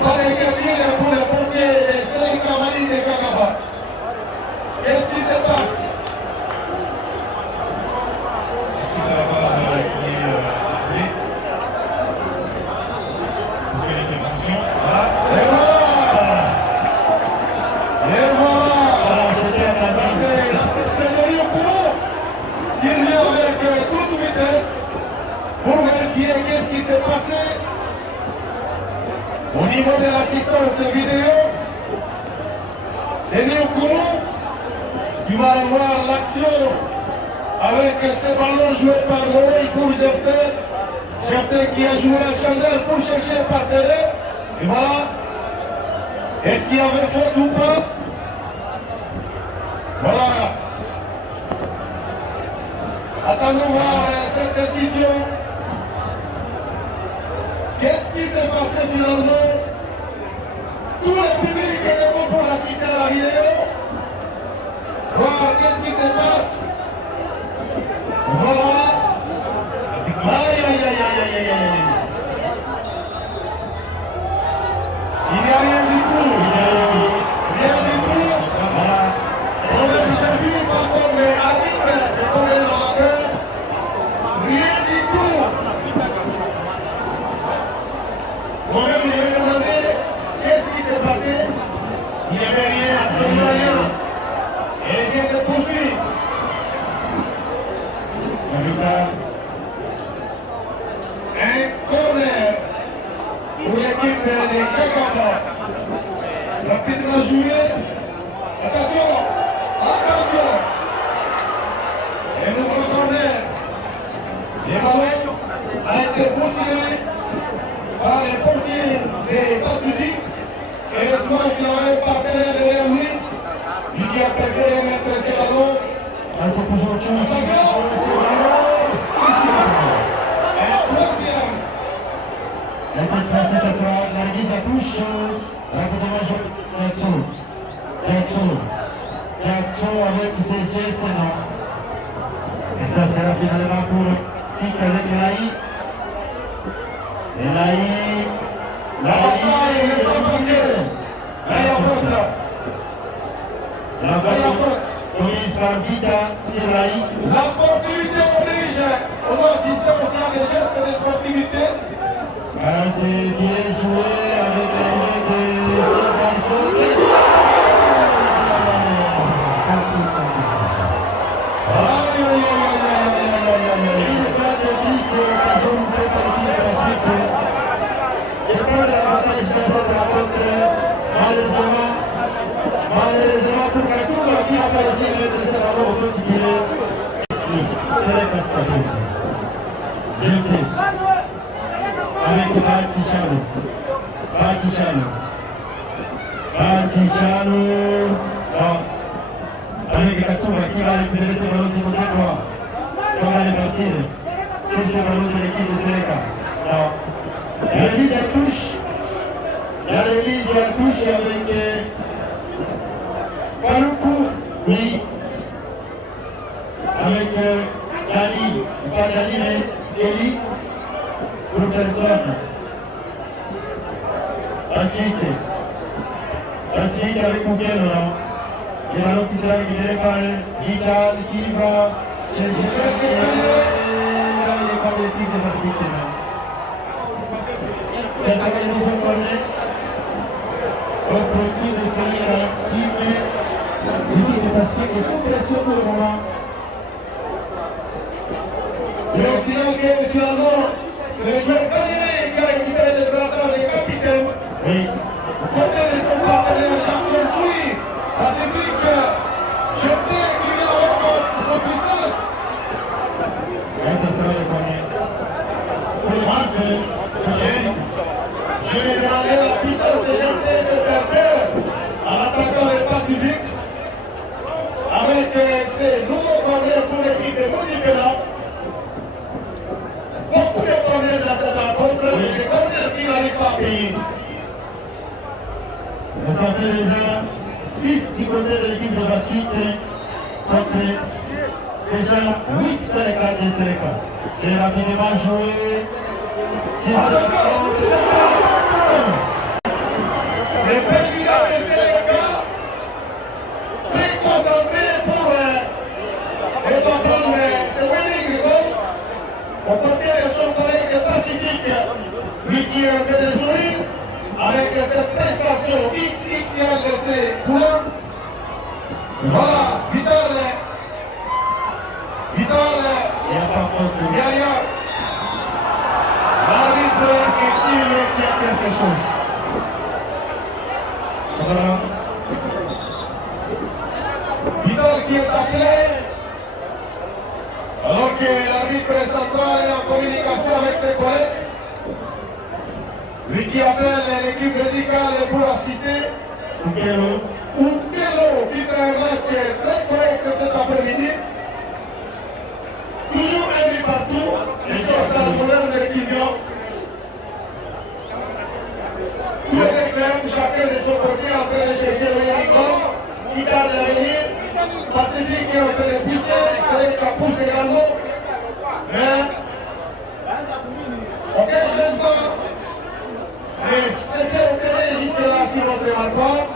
Pas les gardiens pour apporter les 5 cavaliers de Kagama. Qu'est-ce qui se passe? Est-ce que ça va pas qui est appelé pour quelle intervention? Voilà, C'est voilà. Et voilà. Ça c'est Théorie au courant qui vient avec toute vitesse pour vérifier qu'est-ce qui s'est passé au niveau de l'assistance vidéo. Et au courant, tu vas voir l'action avec ce ballon joué par Moïse pour Gertin. Gertin qui a joué la chandelle pour chercher par terre. Et voilà. Est-ce qu'il y avait faute ou pas? Voilà. Attendons voir cette décision. Qu'est-ce qui s'est passé finalement? Tout le public est debout pour assister à la vidéo. Voir qu'est-ce qui se passe. Voilà. Aïe, aïe, aïe, aïe, aïe, aïe. Il n'y a rien du tout. Rien du tout. Voilà. On a déjà vu encore les arbitres de tomber dans la gueule. Rien du tout. Moi-même, je me demandais qu'est-ce qui s'est passé. Il n'y avait rien, absolument rien. Et les gens se poursuivent. Un corner pour l'équipe de Kagama. Rapidement joué. Attention. Attention. Un nouveau corner. Les ballons a été bousculé par les portiers des Pacifiques. Heureusement qu'il y avait un partenaire derrière lui. Lui qui a préféré mettre ses ballons. Attention. Un troisième. Cette fois-ci, cette fois, la remise à touche. Rapidement, Jackson avec ses gestes, non. Et ça sera finalement pour Pic avec Elaï. La bataille n'est pas facile. Là, il y a faute. La balle commise par Vita sur Elaï. La sportivité oblige. On doit assister aussi à des gestes de sportivité. C'est bien joué avec les garçons. Malheureusement pour Kachunga qui a pas réussi à mettre ce ballon au petit filet. C'est la catastrophe. Jeté. Avec Bartichano. Avec Kachunga qui va récupérer ce ballon du côté droit. Ça va aller partir sur ce ballon de l'équipe de Sénégal. La remise à touche avec Paloukou, oui, avec Dani, pas Dani mais Eli, Robertson. La suite avec Moukel, le ballon qui sera récupéré par Vital qui va chercher dans les problématiques de facilité. C'est ça que nous pouvons connaître au profit de Sénégal qui met l'équipe de Pacifique sous pression pour le moment. C'est aussi que finalement, c'est le joueur Kanyere qui a récupéré le brassard des capitaines. Oui. Côté de son partenaire Jackson Tui, Pacifique, Jeté qui vient avec son puissance. Et ça sera le premier. Je vais demander la puissance Afrique contre déjà 8 Sénégal de Sénégal. C'est rapidement joué. Le président de Sénégal, très concentré pour répondre ce winning goal, au côté de son collègue Pacifique, lui qui est un peu désolé, avec cette prestation XXL de ses couleurs. Voilà, Vital, derrière. L'arbitre estime qu'il y a quelque chose. Voilà. Vidal qui est appelé, alors que l'arbitre central est en communication avec ses collègues. Lui qui appelle l'équipe médicale pour assister. Ukelo qui fait un match très correct cet après-midi. Toujours un but partout, et sur le stade moderne de Quignon. Tous les clubs, chacun de son côté, en train de chercher le Yaricom, qui tarde à venir. Pacifique est en train de pousser, ça pousse également. Mais, aucun changement. Mais c'était opéré jusque-là sur notre malport,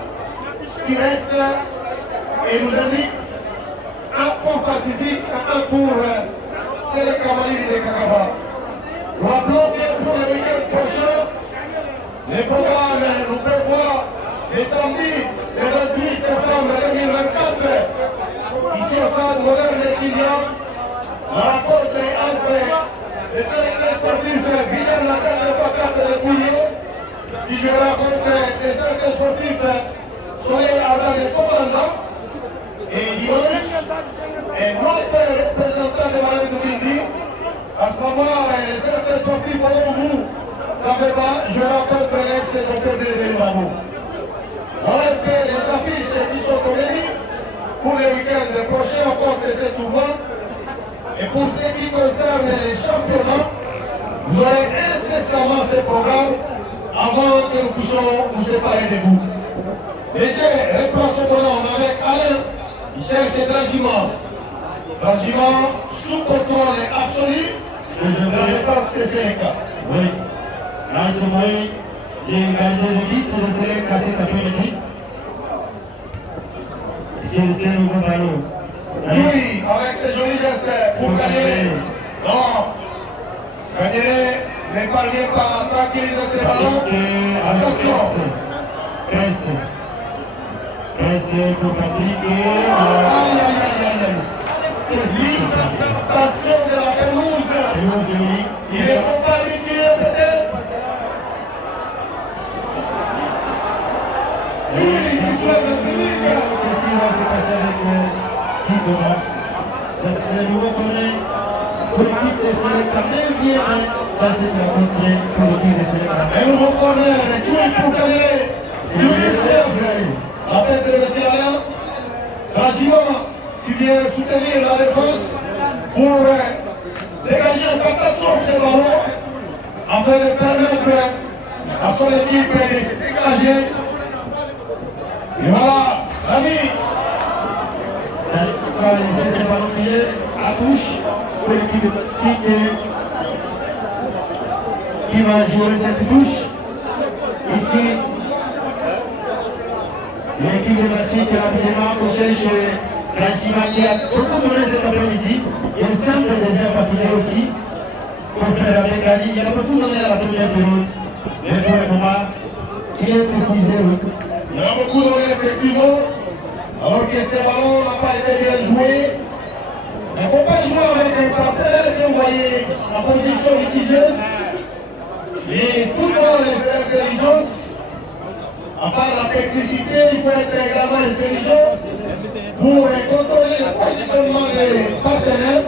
qui reste et nous indique un pour Pacifique, un pour Séléka Malili de Kakaba. Nous rappelons que pour le week-end prochain, les programmes nous prévoient le samedi, le 28 septembre 2024, ici au stade moderne de Quignon, la rencontre entre les sélecteurs sportifs Guillaume Lacan de Pacat de Bouillon, qui jouera contre les sélecteurs sportifs Soleil Ardan de Commandant, et dimanche, et notre représentant de Malais de Bindi, à savoir les sélecteurs sportifs pour vous, Kabeba, jouera contre l'FC Dr. de Mabou. Voilà un peu les affiches qui sont réunies pour le week-end prochain au cours de ce tournoi. Et pour ce qui concerne les championnats, vous aurez incessamment ce programme avant que nous puissions nous séparer de vous. Déjà, replaçons bonhomme avec Alain, il cherche Dragima. Dragima sous contrôle absolu de la défense de Sénéka. Oui, là, c'est moi, les gardiens de but de Sénéka cet après-midi. C'est le nouveau ballon. Oui, avec ces jolis gestes pour gagner. Non, gagner ne parvient pas à tranquilliser ces ballons. Attention. Presse pour Patrick. Aïe, aïe, aïe, aïe. L'interprétation de la pelouse. Ils ne sont pas habitués peut-être. Oui, ils sont le public. Qu'est-ce qui va se passer avec Tito? C'est le nouveau collègue pour l'équipe de Sénéka. Même bien, ça c'est la rentrée pour l'équipe de Sénéka. Un nouveau corner, Tchoui pour gagner. Tchoui serve la tête de Luciana. Rajima qui vient soutenir la défense pour dégager en catastrophe ce ballon afin de permettre à son équipe de se dégager. Et voilà, l'ami. Va laisser ce ballon filer à touche pour l'équipe de qui va jouer cette touche. Ici, l'équipe de Pacifique rapidement cherche Rachima qui a beaucoup donné cet après-midi. Il semble déjà fatigué aussi pour faire avec Ali. Il a beaucoup donné à la première période. Mais pour le moment, il est épuisé. Il y a beaucoup donné effectivement. Alors que ce ballon n'a pas été bien joué. Il ne faut pas jouer avec un partenaire que vous voyez en position litigieuse. Et tout le monde est intelligence. À part la technicité, il faut être également intelligent pour contrôler le positionnement des partenaires.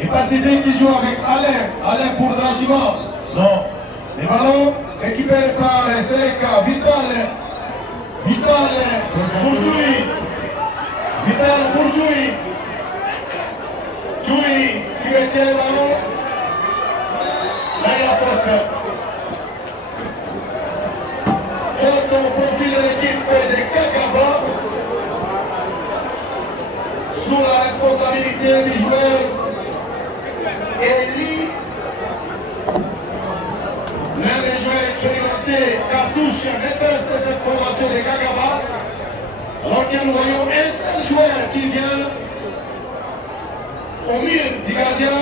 Et Pacifique qui joue avec Alain. Alain pour Dragima. Non. Les ballons récupérés par Séléka. Vital Bourdoui. Vital Bourdoui. Djoui qui retient le ballon. Là, il y a faute. Faute au profil de l'équipe de Kakaba. sous la responsabilité du joueur Eli, l'un des joueurs expérimentés, cartouche maîtresse de cette formation de Kagaba. Alors que nous voyons un seul joueur qui vient au mur du gardien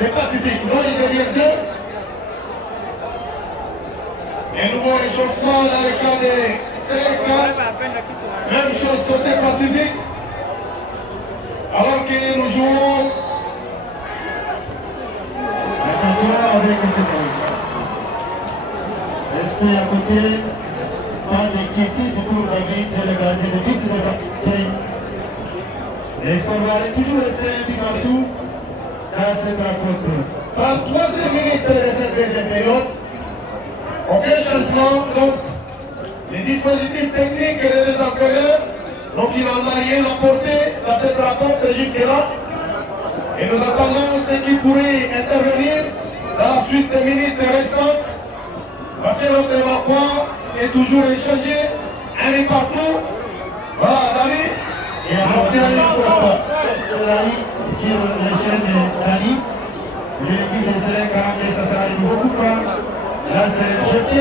des Pacifiques. Là, il devient deux. Un nouveau échauffement dans le cas des Sénégal. Même chose côté Pacifique. Alors que nous jouons. Attention avec ce ballon. Restez à côté. Pas d'inquiétude pour David, le gardien de but de Bakri. L'espoir va toujours rester un but partout dans cette rencontre. 33e minute de cette deuxième période. Aucun changement, donc les dispositifs techniques et les entraîneurs n'ont finalement rien apporté dans cette rencontre jusque-là. Et nous attendons ce qui pourrait intervenir dans la suite des minutes récentes, parce que notre évacuant est toujours échangé, un et partout. Voilà, Dani. Et alors, Dani, sur les chaînes de Dani, l'équipe de Sénégal, et ça sera de nouveau coup franc. Là, c'est jeté.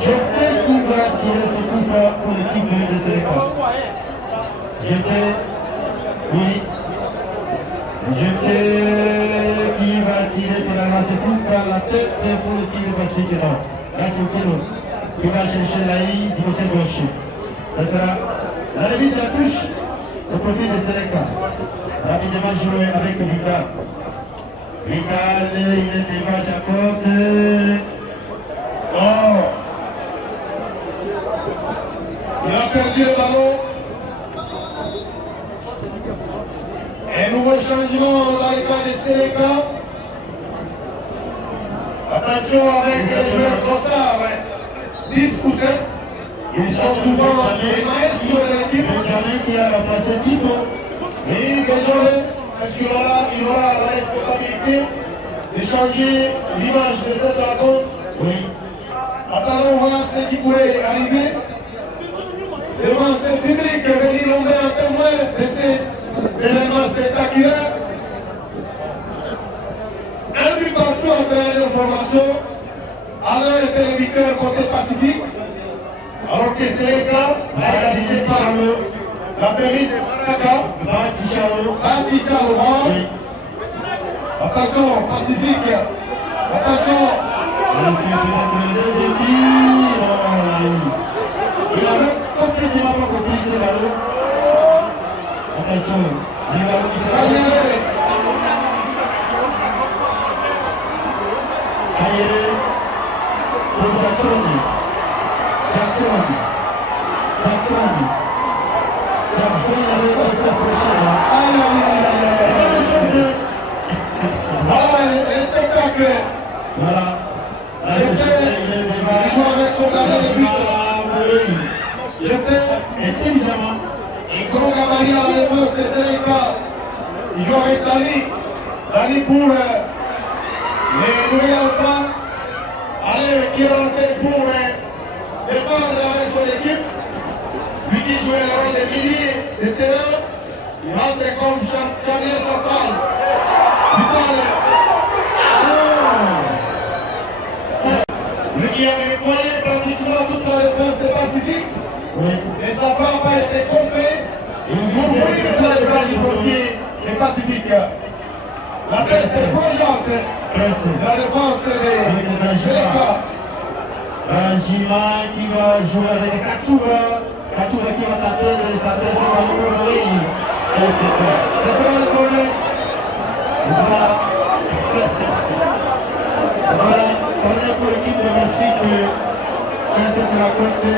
Jeté qui va tirer ce coup franc pour l'équipe de Sénégal. Jeté, oui. Jeté qui va tirer finalement ce coup franc, la tête pour l'équipe de Pacifique Nord. Là, c'est Okelo qui va chercher l'Aïe du côté gauche. Ça sera la remise à touche au profit de Sénégal. Rapidement joué avec Vical. Vical, il est déjà Jacob. Oh. Il a perdu le ballon. Un nouveau changement dans le cas de Sénégal. Attention avec les joueurs Brossard, 10 ou 7. Ils sont souvent les maestros de l'équipe. Benjamin qui a remplacé Thibaut. Et Benjamin, est-ce qu'il aura la responsabilité de changer l'image de cette rencontre? Oui. Attendons voir ce qui pourrait arriver. Devant ce public venir nommer un témoin de cet événement spectaculaire. Un but partout en travers l'information. Alors le téléviteur côté Pacifique. Alors que c'est le cas, réalisé par la prémisse Batichalo. Attention, Pacifique. Attention. Il avait complètement pas compris ce ballon. Attention, les ballons qui se Kayere pour Jackson. Jackson avait été s'approcher. Voilà le spectacle. Voilà. Il joue avec son gardien de but. J'étais intelligemment. un gros gabarit à la défense de Sénégal. Il joue avec Dani. Dani pour les nouvelles attaques. Allez, qui rentre pour défendre avec son équipe. Lui qui jouait le rôle de milliers de terrain. Il rentre comme Xavier Santal. Lui qui a nettoyé pratiquement toute la défense des Pacifiques. Oui. Et sa frappe a été comptée pour ouvrir la défense du portier des Pacifiques. La presse est plongeante de la défense des Sénégal. Rajima qui va jouer avec Kachouba. Kachouba qui va taper et s'adresser à l'eau. Et c'est fait. Ça sera le corner. Voilà. Voilà. Corner pour l'équipe de Pacifique. Qui s'est rencontré.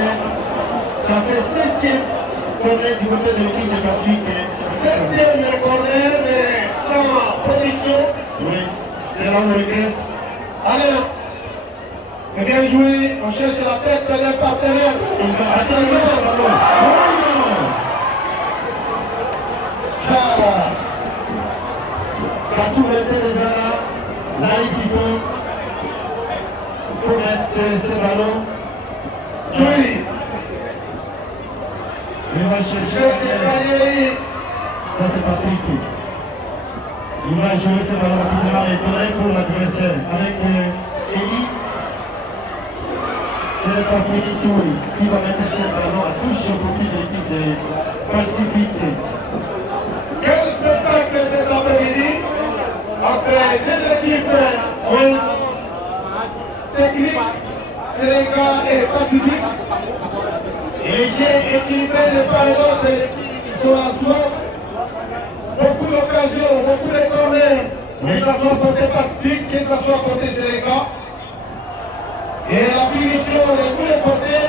Ça fait 7e corner du côté de l'équipe de Pacifique. 7e corner, mais sans position. Oui. C'est là où on regrette. Allez, c'est bien joué. On cherche la tête d'un partenaire. Attention. Katou était déjà là. Là, il dit pour mettre ce ballon. Oui. Il va Cherche chercher. Kayeri. Ça c'est Patrick. Il va jouer ce ballon rapidement et donner pour l'adversaire. Avec Eli. C'est pas fini tout. Qui va mettre ce ballon à touche au profit de l'équipe de Pacifique. Quel spectacle cet après-midi entre deux équipes techniques, Sénégal et Pacifique. Et les jeux équilibrés de part et d'autre sont en soi. Beaucoup d'occasions, beaucoup de corners, que ce soit côté Pacifique, que ce soit côté Sénégal. Et la finition de tous les côtés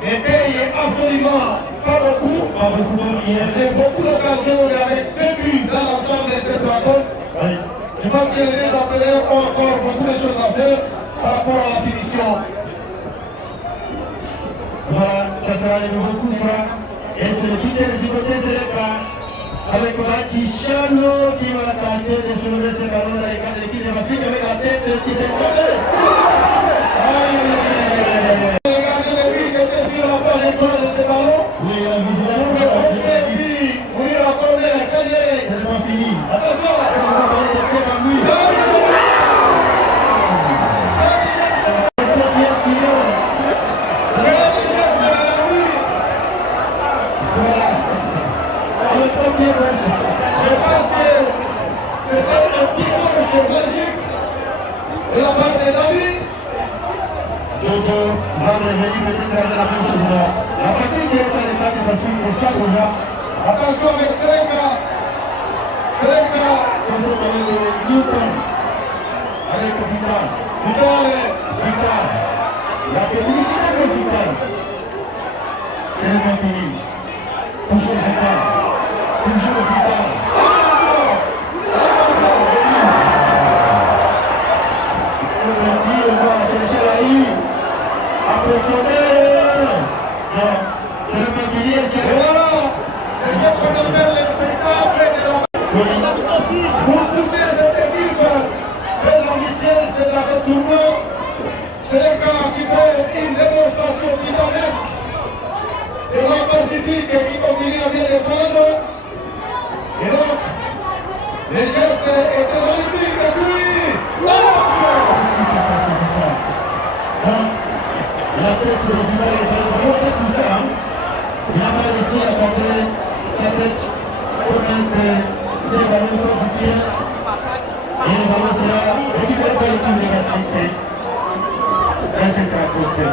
ne paye absolument pas beaucoup. C'est beaucoup d'occasions avec 2 buts dans l'ensemble de cette rencontre. Je pense que les entraîneurs ont encore beaucoup de choses à faire par rapport à la finition. Voilà, ça sera le nouveau coup franc. Et c'est le leader du côté Sénégal. Avec Mati Chano qui va tenter de soulever ce ballon dans les cadres de l'équipe de Pacifique avec la tête qui est tombée. Regardez le but qui était sur la page écran de ce ballon. Oui, la vigilance. Oui, la corner, C'est pas fini. attention. C'est pas lui. Je pense que c'était un petit match magique de la part de David. Jojo va revenir peut-être avec la même chose là. La fatigue est à l'état de Pacifique, c'est ça déjà. Attention avec Selenka. Selenka. C'est ce qu'on est de Newton. Avec Vital. Vital. La technicité de Vital. C'est le bon fini. Toujours Vital. Toujours Vital. On va chercher la I. Approfondir. Non. C'est le bon fini. Et voilà. C'est ce qu'on appelle le spectacle de la... Pour pousser cette équipe très ambitieuse dans ce tournoi, c'est le gars qui fait une démonstration titanesque de la Pacifique qui continue à bien défendre. Et donc, les gestes étaient magnifiques et puis, la tête de Vital est vraiment très puissante. Il a mal ici à porter sa tête pour mettre ses ballons du pied. Et le ballon sera récupéré par l'équipe de Pacifique. Là, c'est à côté.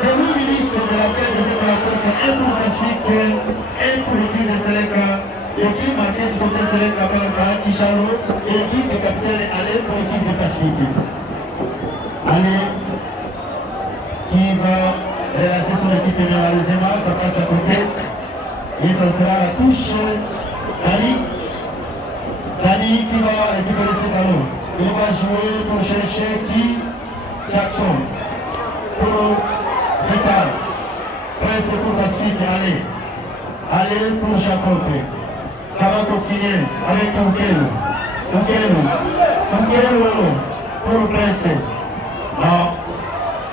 Les 8 minutes de la fin de cette rencontre, un pour Pacifique, un pour l'équipe de Sénégal. L'équipe marquée du côté Sénégal par Bahati Chalo et l'équipe de capitaine Allé pour l'équipe de Pacifique. Allé qui va relancer son équipe malheureusement, ça passe à côté. Et ça sera la touche Dani qui va récupérer ce ballon. Il va jouer pour chercher qui? Jackson. Pour Vital. Presque pour Pacifique, allez pour Jacob. Ça va continuer avec Oukelo. Pour Presque. Non.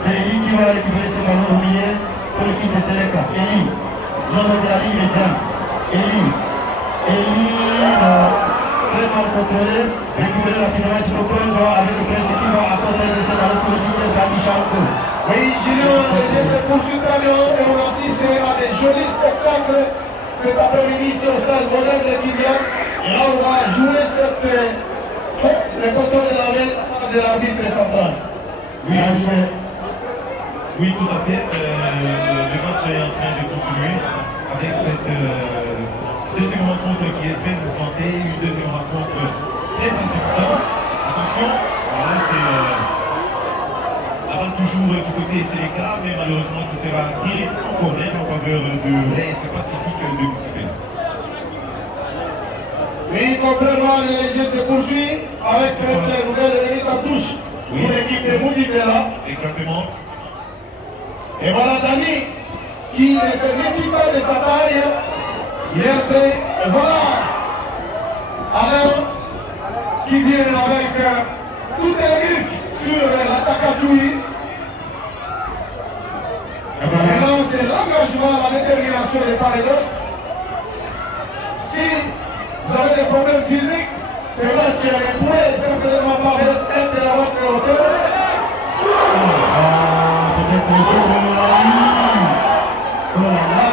C'est Eli qui va récupérer ce ballon au milieu pour l'équipe de Sénégal. Eli. L'homme de la ligne médiane. Eli, très mal contrôlé. Récupérer rapidement du contrôle avec le Prince qui va accorder ce ballon pour l'équipe de Bahati Chalo. oui, Julien, les jeux se poursuivent très bien et on assiste à des jolis spectacles cet après-midi sur le stade moderne de Kylian. Et là, on va jouer cette faute, le contrôle de la main de l'arbitre central. Oui, tout à fait. Le match est en train de continuer avec cette deuxième rencontre qui est très mouvementée, une deuxième rencontre très palpitante. Attention, là c'est la balle toujours du côté Sénégal, mais malheureusement qui sera tiré en corner en faveur de l'AS Pacifique de Multipel. Oui, contrairement, les jeux se poursuivent avec cette nouvelle remise en touche pour l'équipe de Multipel. Exactement. Et voilà Dani qui ne se méfie pas de sa taille. Il est prêt. Et voilà Alain qui vient avec toutes les griffes sur l'attaque à Djoui. Maintenant c'est l'engagement, la détermination des part et d'autre. Si vous avez des problèmes physiques, c'est là que les points simplement pas votre tête de la votre hauteur. Peut-être le jeu de la ligne. Oh là là.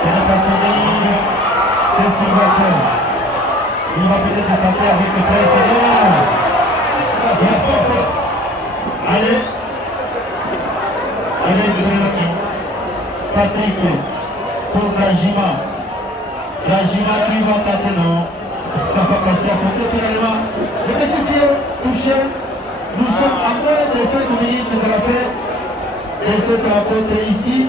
Ce n'est pas fini. Qu'est-ce qu'il va faire? Il va peut-être attaquer avec le presse. Il n'y a pas faute. Allez. Avec Destination. Patrick pour Gajima. Gajima qui va tâter, non. Ça va passer à côté finalement. Le petit pied touché. Nous sommes à moins de 5 minutes de la fin de cette rencontre ici,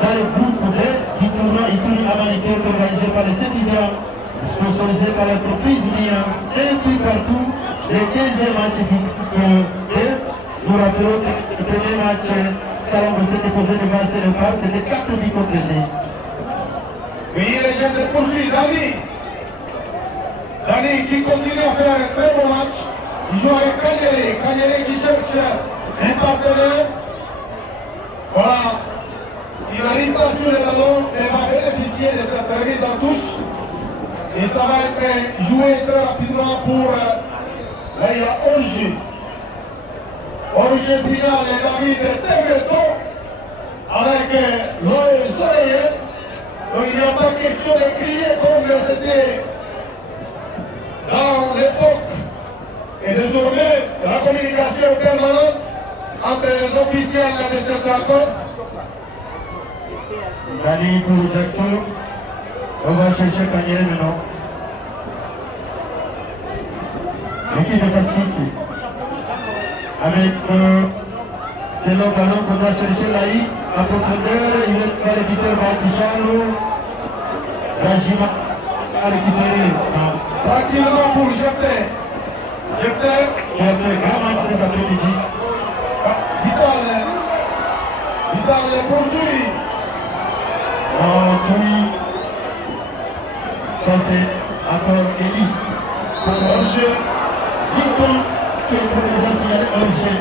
dans le groupe B du tournoi Ituri Américain organisé par les étudiants, sponsorisé par l'entreprise MIA, et puis partout, le 15e match du groupe B. Nous rappelons que le premier match, Salon s'était posé devant Sénégal, c'était 4 buts contre 0. Oui, les jeux se poursuivent. Dani qui continue à faire un très bon match. Il joue avec Kanyere. Kanyere qui cherche un partenaire. Voilà. Il n'arrive pas sur le ballon, mais va bénéficier de cette remise en touche. Et ça va être joué très rapidement pour... là, il y a 11 jeux. Orge signale David Temeton avec les oreillettes. Donc il n'y a pas question de crier comme c'était dans l'époque. Et désormais, la communication est permanente entre les officiels de cette rencontre. Dani pour Jackson. On va chercher Kanyere maintenant. L'équipe de Pacifique. Avec c'est le ballon qu'on doit chercher là, en profondeur. Il va récupérer Batichalo. Gajima a récupéré. Tranquillement pour jeter. Jeter. Qui a fait grand match cet après-midi. Vital pour Tui. Tui. Ça c'est encore Eli. Pour Roger. Dupont qui était déjà signalé Roger.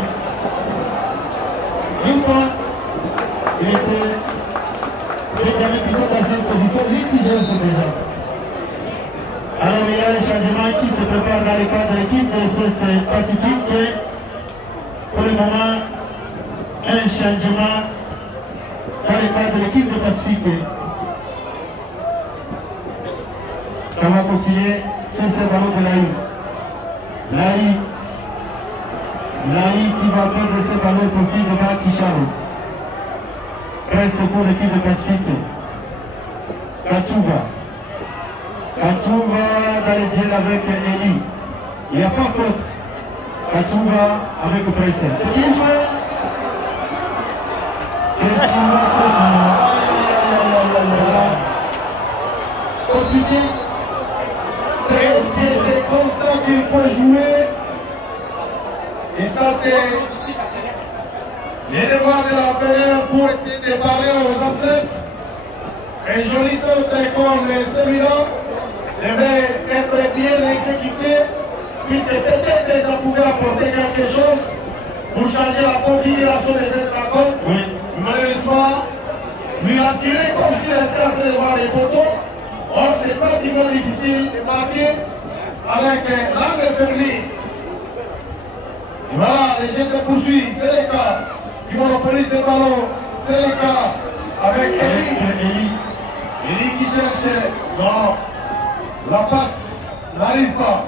Dupont, il était Benjamin Picot dans cette position litigeuse déjà. Alors il y a un changement qui se prépare dans le cadre de l'équipe de CC Pacifique. Pour le moment, un changement dans le cadre de l'équipe de Pacifique. Ça va continuer sur ce ballon de l'AI. L'AI qui va perdre ce ballon au profit de Baticharo. Presse pour l'équipe de Pacifique. Kachouva dans le duel avec Eli. Il n'y a pas faute. Kachouva avec Presse. C'est bien joué. Qu'est-ce qu'il va faire? Compliqué. Est-ce que c'est comme ça qu'il faut jouer? Et ça, c'est les devoirs de l'entraîneur pour essayer de parler aux athlètes. Un joli centre comme le Sémilan devrait être bien exécuté, puisque peut-être que ça pouvait apporter quelque chose pour changer la configuration de cette rencontre. Oui. Malheureusement, lui a tiré comme s'il était en train de voir les poteaux. Or, c'est pratiquement difficile de marquer avec l'angle fermé. Et voilà, les jeux se poursuivent. C'est le cas qui monopolise le ballon. C'est le cas avec Eli. Eli qui cherche. Non, la passe n'arrive pas.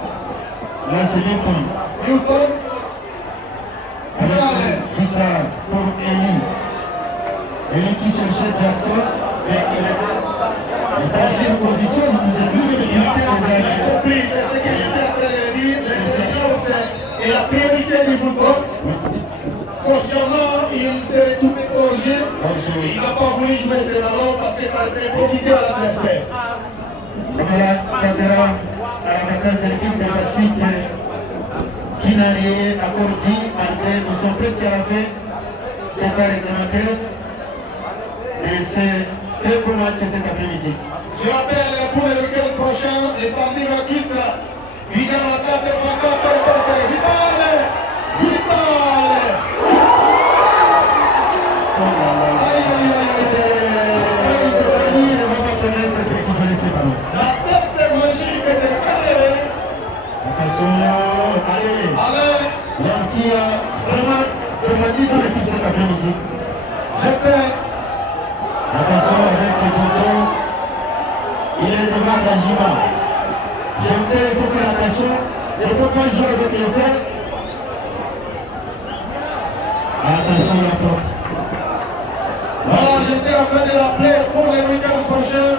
Là, c'est Newton. Newton. Vital pour Eli. Eli qui cherchait Jackson, mais il est dans une position où il a compris, c'est ce que j'étais en train de dire. L'exigence est la priorité du football. Consciemment, il s'est retrouvé corrigé. Il n'a pas voulu jouer ses ballons parce que ça allait profiter à l'adversaire. Voilà, ça sera à la bataille de l'équipe de la suite qui n'a rien encore dit. Nous sommes presque à la fin des temps réglementaires. Et c'est très beau match cet après-midi. Je rappelle pour le week-end prochain, le samedi 28, Vigan attaque le fracasse contre Vital. Aïe, aïe, aïe, aïe. Allez, il y a qui a vraiment défendu son équipe cet après-midi. Attention avec le tonton. Il est devant Dajima. J'entends, il faut faire attention. Il ne faut pas jouer avec le fer. Attention à la porte. Voilà, j'étais en train de l'appeler pour les week-ends prochains.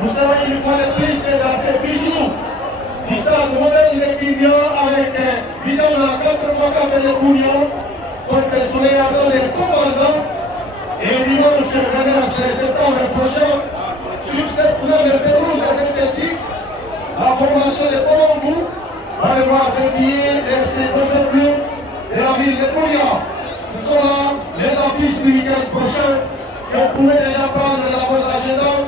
Vous savez, une fois de plus, c'est dans ces bijoux du stade moderne de Guignon avec bidon à 4 fois 4 de Bougnon pour que le soleil ardent les commandants. Et dimanche 29 septembre prochain, sur cette couleur de pelouse synthétique, la formation de Bolonvou va devoir défier FC Bleu de la ville de Bougnon. Ce sont là les affiches du week-end prochain que vous pouvez déjà prendre dans vos agendas.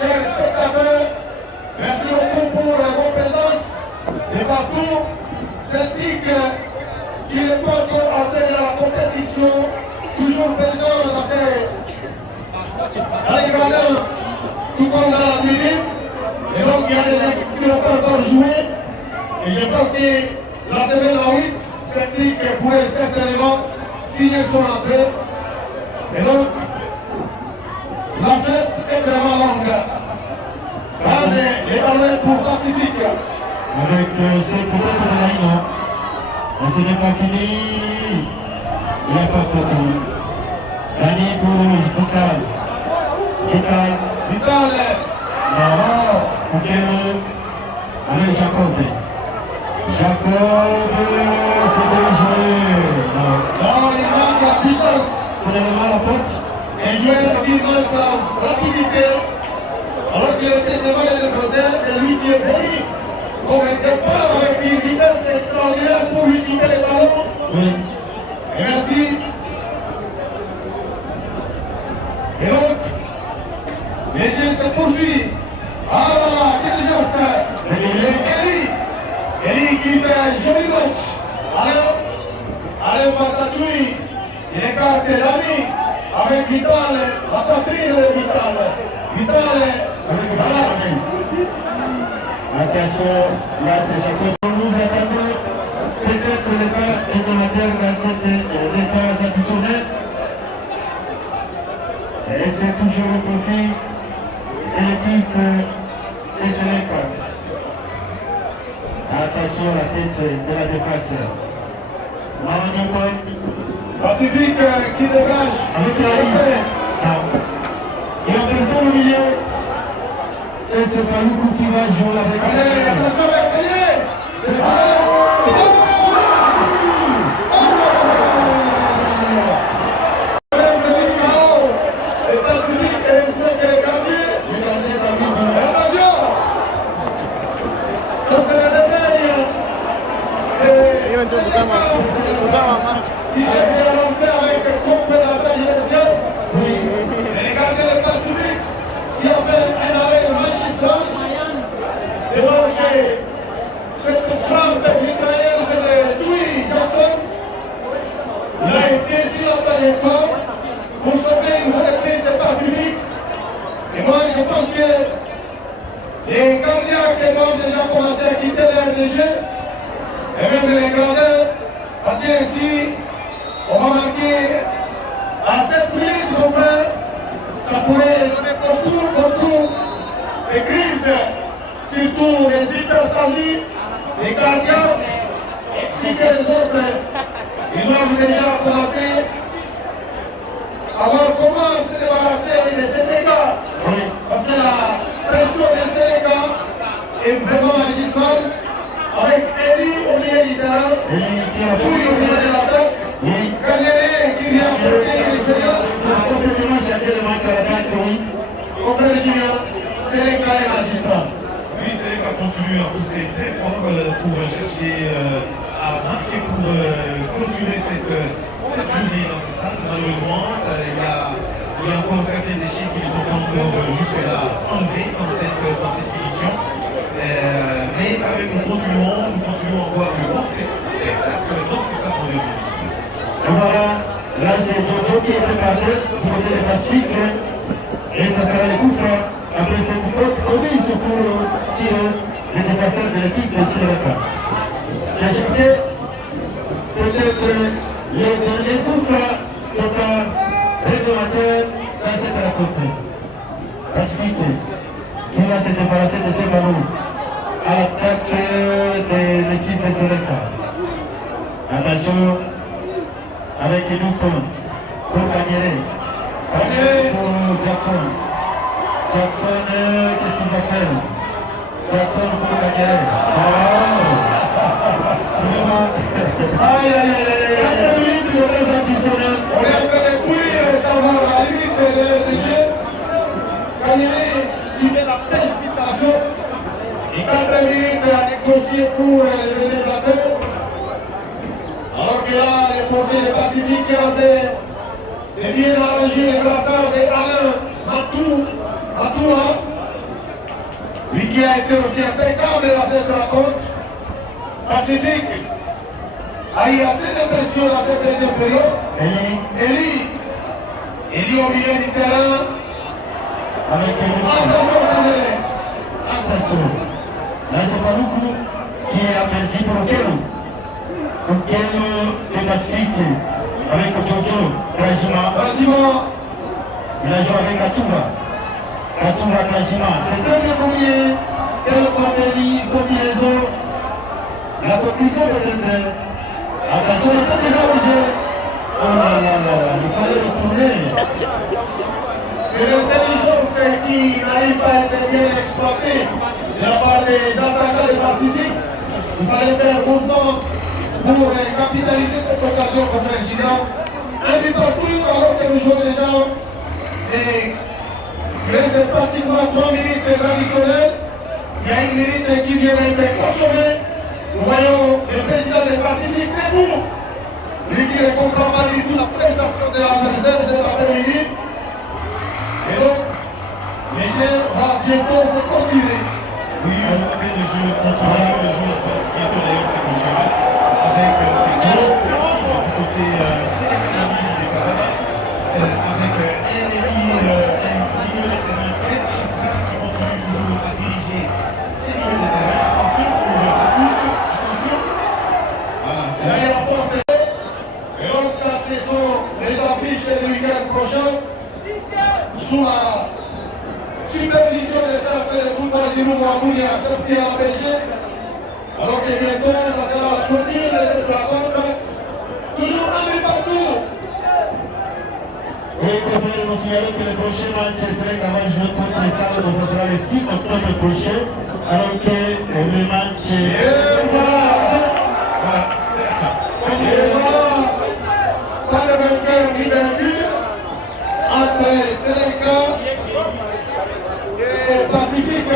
Chers spectateurs, merci beaucoup pour vos présences et partout. Celtic qui n'est pas encore entré dans la compétition, toujours présent dans les gradins, tout comme dans la tribune. Et donc il y a des équipes qui n'ont pas encore joué. Et je pense que la semaine à 8, Celtic pourrait certainement signer son entrée. Et donc, la fête est vraiment longue. Allez, les ballons pour Pacifique. Avec cette peut-être de la ligne. Mais ce n'est pas fini. Il n'y a pas photo. Gagné pour Vital. Vital. Non, ok. Avec Jacob. Jacob, c'est bien joué. Non, il manque la puissance. Pour le moment, la porte. Un joueur qui manque la rapidité. Alors qu'il était devant les défenseurs, c'est lui qui est poli. Comme un départ avec une vitesse extraordinaire pour lui chipper les ballons. Oui. Et merci. Et donc, les jeux se poursuivent. Ah, quel geste! Eli qui fait un joli match. Allez, on passe à lui. Il écarte l'ami avec Vital, la poitrine de Vital. Vital, voilà. Attention, là c'est Jacob. Nous attendons peut-être le cas élémentaire dans cet état additionnel. Et c'est toujours au profit de l'équipe des Sénégal. Attention à la tête de la défense. Pacifique qui dégage. Avec la ligne. Il y a personne au milieu. Et c'est pas Loukou qui va jouer avec Allez, attention, regardez. C'est pas. Et Pacifique est le gardien. Attention. Ça c'est la détail. Il est bien rentré avec compréhension initiale. Regardez le Pacifique qui a fait un arrêt magistral. Et donc cette frappe italienne, c'est le Dewey Johnson. Il a été sur la trajectoire pour sauver une fois de plus ce Pacifique. Et moi je pense que les gardiens qui vont déjà commencer à quitter l'air de jeu, et même les gradins, parce qu'ici, on va marquer à 7 minutes qu'on fait, ça pourrait beaucoup de crises, surtout les hypertendus, les gardiens, ainsi que les autres. Ils doivent déjà commencer à voir comment se débarrasser de ces dégâts. Parce que la pression de ces dégâts est vraiment magistrale. Avec Eli au milieu littéral, Touy au milieu de l'attaque, Galéré qui vient porter l'expérience. Complètement chacun le match à l'attaque, oui. Contre les juniors, c'est les gars et magistrat. Oui, c'est vrai qu'on continue à pousser très fort pour chercher à marquer, pour clôturer cette journée dans ce stade. Malheureusement, il y a encore certains déchets qui ne sont pas encore jusque-là enlevés dans cette édition. Mais quand même, nous continuons à voir le bon spectacle dans ce stade moderne. Et voilà, là c'est Dodo qui est préparé pour aider les Pacifiques. Et ça sera les coups francs. Après cette faute commise pour tirer les défenseurs de l'équipe de Sierra. j'ajoutais peut-être les derniers coups total réglementaire dans cette rencontre. Pacifique qui va se débarrasser de ces ballons à l'attaque de l'équipe de Seleka. Attention avec Newton pour Kanyere. Kanyere pour Jackson. Jackson, qu'est-ce qu'il va faire? Jackson pour Kanyere. Aïe aïe aïe aïe. 4 minutes de temps additionnel. On est en train de courir et savoir à la limite de jeu. Kanyere qui fait la précipitation. Et 4 minutes à négocier pour les réalisateurs. Alors que là, les portiers des Pacifiques qui ont bien arrangé les brassards de Alain Matoua, lui qui a été aussi impeccable à cette rencontre. Pacifique a eu assez de pression dans cette deuxième période. Eli au milieu du terrain. Avec Attention, attention. Là, c'est pas beaucoup qui a perdu pour Okelo. Okelo de Pacifique avec Jojo Krajima. Il a joué avec Katumba. Katumba Krajima. C'est très bien combiné. Quelle combinaison. La conclusion peut-être. Attention, il était déjà au jeu. Oh là là là, il fallait retourner. c'est l'intelligence qui n'arrive pas à être bien exploitée de la part des attaquants du Pacifique. Il fallait faire un mouvement pour capitaliser cette occasion contre les Gigants. Un but partout alors que nous jouons déjà. Et c'est pratiquement 3 minutes additionnelles. Il y a une minute qui vient d'être consommée. Nous voyons le président des Pacifiques debout. Lui qui ne comprend pas du tout la prestation de l'adversaire cet après-midi. Et donc, les jeux vont bientôt se continuer. Oui, le jeu continue, le jeu bientôt d'ailleurs se continuera avec ces gros précis du côté sélectif des Canada, avec un milieu de terrain très magistral qui continue toujours à diriger ces milieux de terrain. Attention sur sa touche, attention. Voilà, c'est Là, il y là. a encore des... Et donc, ça, ce sont les affiches du week-end prochain. Sous la supervision des cercles de football d'Irou Mouamouni à Serpillé à Belgique. Alors que bientôt, ça sera la clôture de cette rencontre. Toujours un but partout. Et il faut nous signaler que le prochain match Seleka va jouer contre les Salles, ça sera le 6 octobre prochain, alors que le match Et voilà. Pas de vainqueur ni vaincu entre Seleka et Pacifique.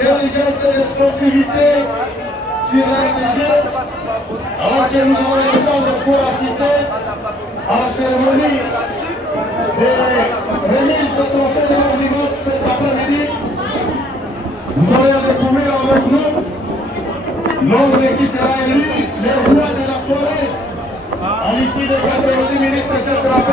Et les gestes de sportivité sur l'RDG, alors que nous avons les centres pour assister à la cérémonie de remise de trophée de l'Omnibus cet après-midi. Vous allez découvrir avec nous l'homme qui sera élu le roi de la soirée à l'issue de 90 minutes de cette rencontre.